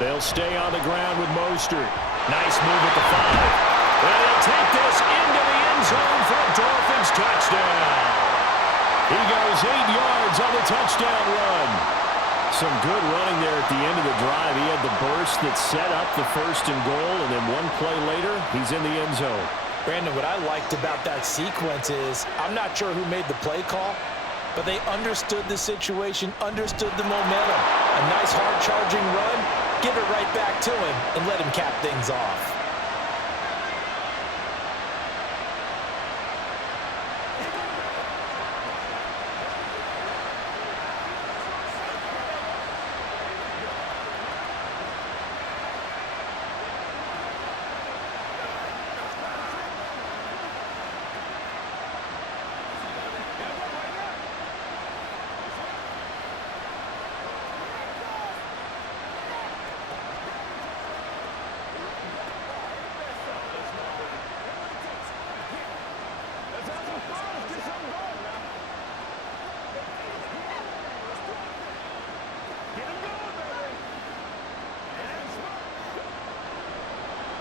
They'll stay on the ground with Mostert. Nice move at the 5. And he'll take this into the end zone for a Dolphins touchdown. He goes 8 yards on the touchdown run. Some good running there at the end of the drive. He had the burst that set up the 1st and goal, and then one play later, he's in the end zone. Brandon, what I liked about that sequence is I'm not sure who made the play call, but they understood the situation, understood the momentum. A nice hard-charging run, give it right back to him, and let him cap things off.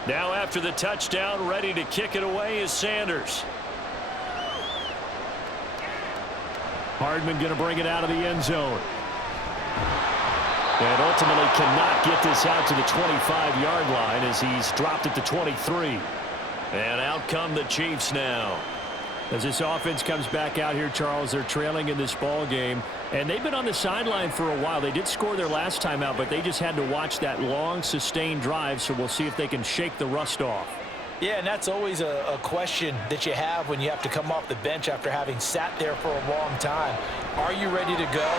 Now after the touchdown, ready to kick it away is Sanders. Hardman going to bring it out of the end zone. And ultimately cannot get this out to the 25-yard line as he's dropped at the 23. And out come the Chiefs now. As this offense comes back out here, Charles, they're trailing in this ball game. And they've been on the sideline for a while. They did score their last time out, but they just had to watch that long, sustained drive. So we'll see if they can shake the rust off. Yeah, and that's always a question that you have when you have to come off the bench after having sat there for a long time. Are you ready to go?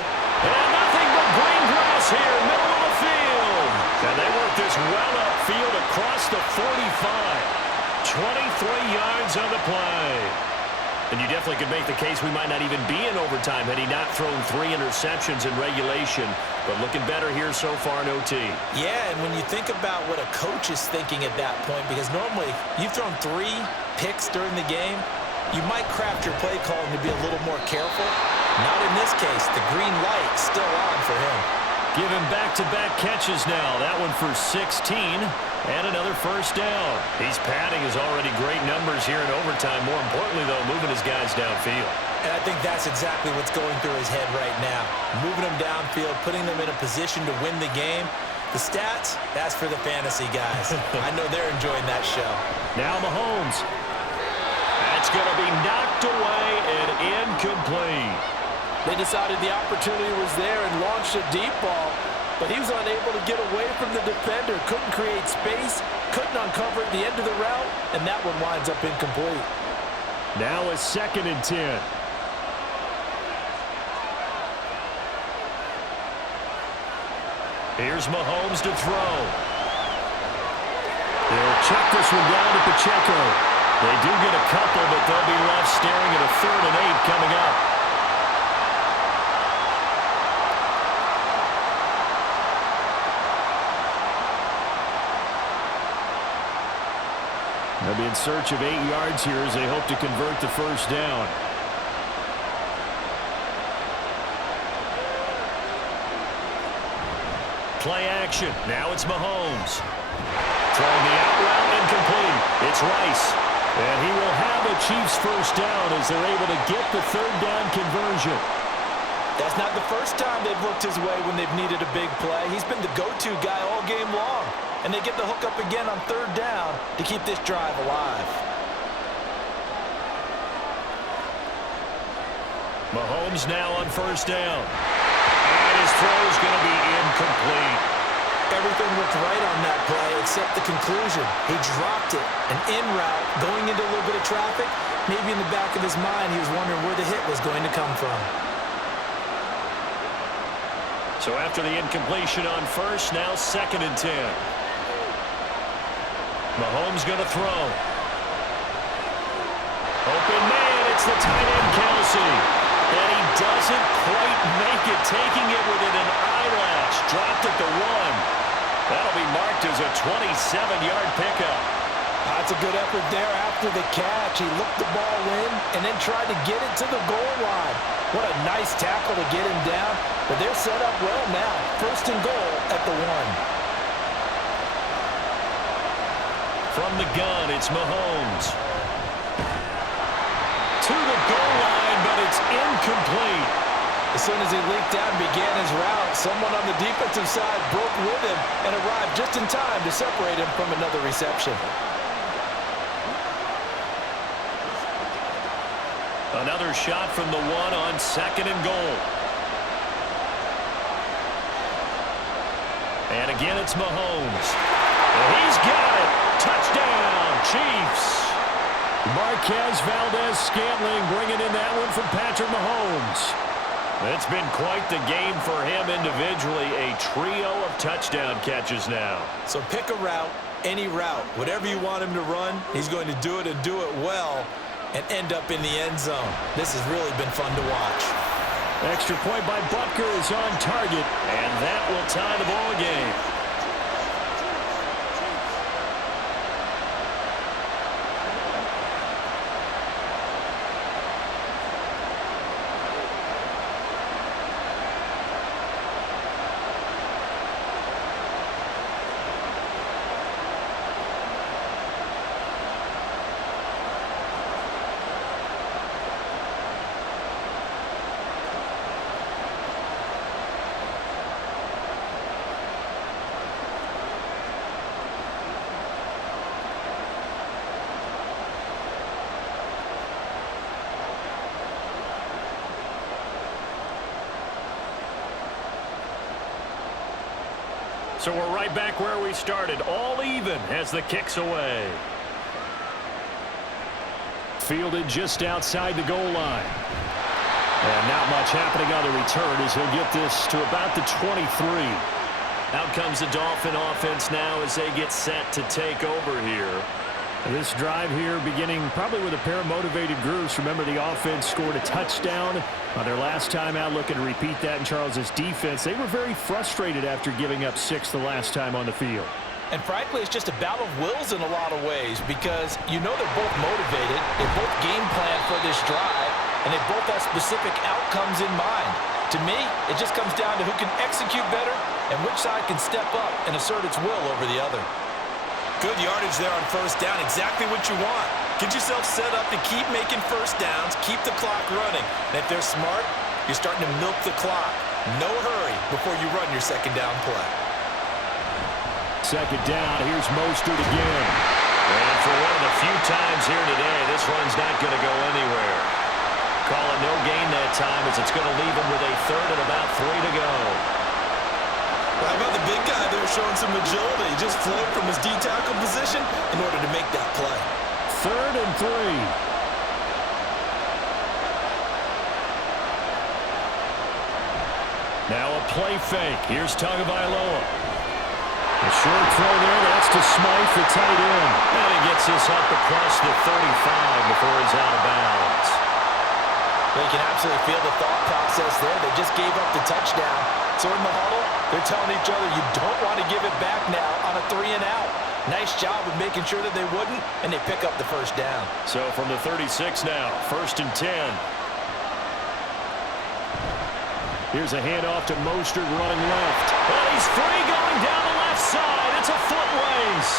And nothing but green grass here, middle of the field. And they work this well upfield across the 45. 23 yards on the play. And you definitely could make the case we might not even be in overtime had he not thrown 3 interceptions in regulation. But looking better here so far in OT. Yeah, and when you think about what a coach is thinking at that point, because normally you've thrown 3 picks during the game, you might craft your play calling to be a little more careful. Not in this case. The green light still on for him. Give him back-to-back catches now. That one for 16 and another first down. He's padding his already great numbers here in overtime. More importantly, though, moving his guys downfield. And I think that's exactly what's going through his head right now. Moving them downfield, putting them in a position to win the game. The stats, that's for the fantasy guys. I know they're enjoying that show. Now Mahomes. That's going to be knocked away and incomplete. They decided the opportunity was there and launched a deep ball, but he was unable to get away from the defender. Couldn't create space, couldn't uncover at the end of the route, and that one winds up incomplete. Now a 2nd and 10. Here's Mahomes to throw. They'll check this one down to Pacheco. They do get a couple, but they'll be left staring at a 3rd and 8 coming up. They'll be in search of 8 yards here as they hope to convert the first down. Play action. Now it's Mahomes. Throwing the out route incomplete. It's Rice. And he will have a Chiefs first down as they're able to get the 3rd down conversion. That's not the first time they've looked his way when they've needed a big play. He's been the go-to guy all game long. And they get the hook up again on 3rd down to keep this drive alive. Mahomes now on first down. And his throw is going to be incomplete. Everything looked right on that play except the conclusion. He dropped it. An in route going into a little bit of traffic. Maybe in the back of his mind he was wondering where the hit was going to come from. So after the incompletion on first, now 2nd and 10. Mahomes going to throw. Open man, it's the tight end, Kelsey. And he doesn't quite make it, taking it within an eyelash. Dropped at the 1. That'll be marked as a 27-yard pickup. That's a good effort there after the catch. He looked the ball in and then tried to get it to the goal line. What a nice tackle to get him down. But they're set up well now. 1st and goal at the 1. From the gun, it's Mahomes. To the goal line, but it's incomplete. As soon as he leaked out and began his route, someone on the defensive side broke with him and arrived just in time to separate him from another reception. Another shot from the one on 2nd and goal. And again, it's Mahomes. And he's got it. Touchdown, Chiefs. Marquez Valdez-Scantling bringing in that one from Patrick Mahomes. It's been quite the game for him individually. A trio of touchdown catches now. So pick a route, any route. Whatever you want him to run, he's going to do it and do it well and end up in the end zone. This has really been fun to watch. Extra point by Butker is on target, and that will tie the ball game. So we're right back where we started, all even as the kick's away. Fielded just outside the goal line. And not much happening on the return as he'll get this to about the 23. Out comes the Dolphin offense now as they get set to take over here. This drive here beginning probably with a pair of motivated groups. Remember, the offense scored a touchdown on their last time out, looking to repeat that in Charles's defense. They were very frustrated after giving up 6 the last time on the field. And frankly, it's just a battle of wills in a lot of ways because you know they're both motivated, they both game plan for this drive, and they both have specific outcomes in mind. To me, it just comes down to who can execute better and which side can step up and assert its will over the other. Good yardage there on first down, exactly what you want. Get yourself set up to keep making first downs, keep the clock running. And if they're smart, you're starting to milk the clock. No hurry before you run your second down play. Second down, here's Mostert again. And for one of the few times here today, this one's not going to go anywhere. Call it no gain that time as it's going to leave him with a third and about 3 to go. How about the big guy there showing some agility? He just flowed from his D-tackle position in order to make that play. 3rd and 3. Now a play fake. Here's Tagovailoa. A short throw there. That's to Smythe, the tight end. And he gets this up across the 35 before he's out of bounds. Well, you can absolutely feel the thought process there. They just gave up the touchdown. So in the huddle, they're telling each other, you don't want to give it back now on a 3 and out. Nice job of making sure that they wouldn't, and they pick up the first down. So from the 36 now, 1st and 10. Here's a handoff to Mostert running left. And he's free going down the left side. It's a foot race.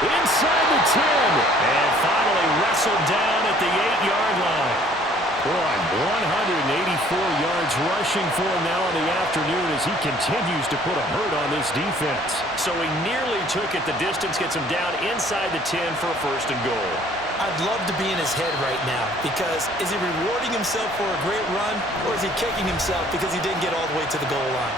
Inside the 10. And finally wrestled down at the 8-yard line. Boy, 184 yards rushing for him now in the afternoon as he continues to put a hurt on this defense. So he nearly took it the distance, gets him down inside the 10 for a 1st and goal. I'd love to be in his head right now because Is he rewarding himself for a great run, or is he kicking himself because he didn't get all the way to the goal line?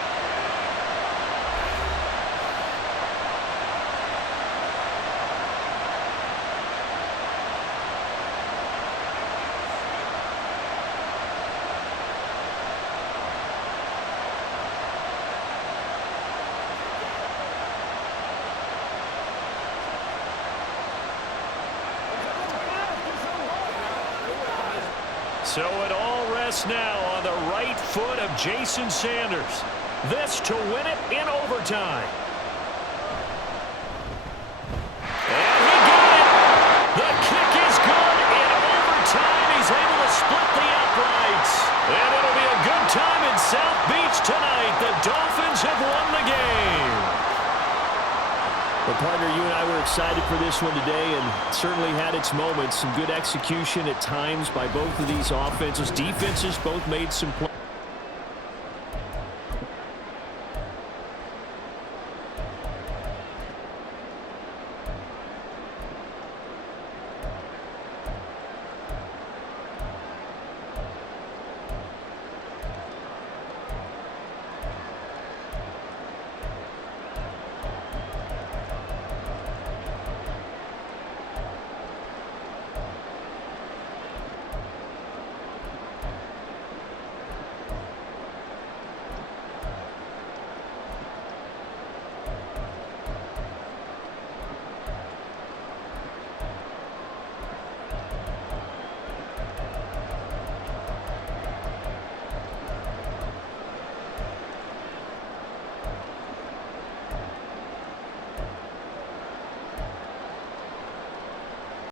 So it all rests now on the right foot of Jason Sanders. This to win it in overtime. And he got it. The kick is good. In overtime, he's able to split the uprights. And it'll be a good time in South Beach tonight. The Dolphins have won the game. The Partner, you and I were excited for this one today and certainly had its moments. Some good execution at times by both of these offenses. Defenses both made some plays.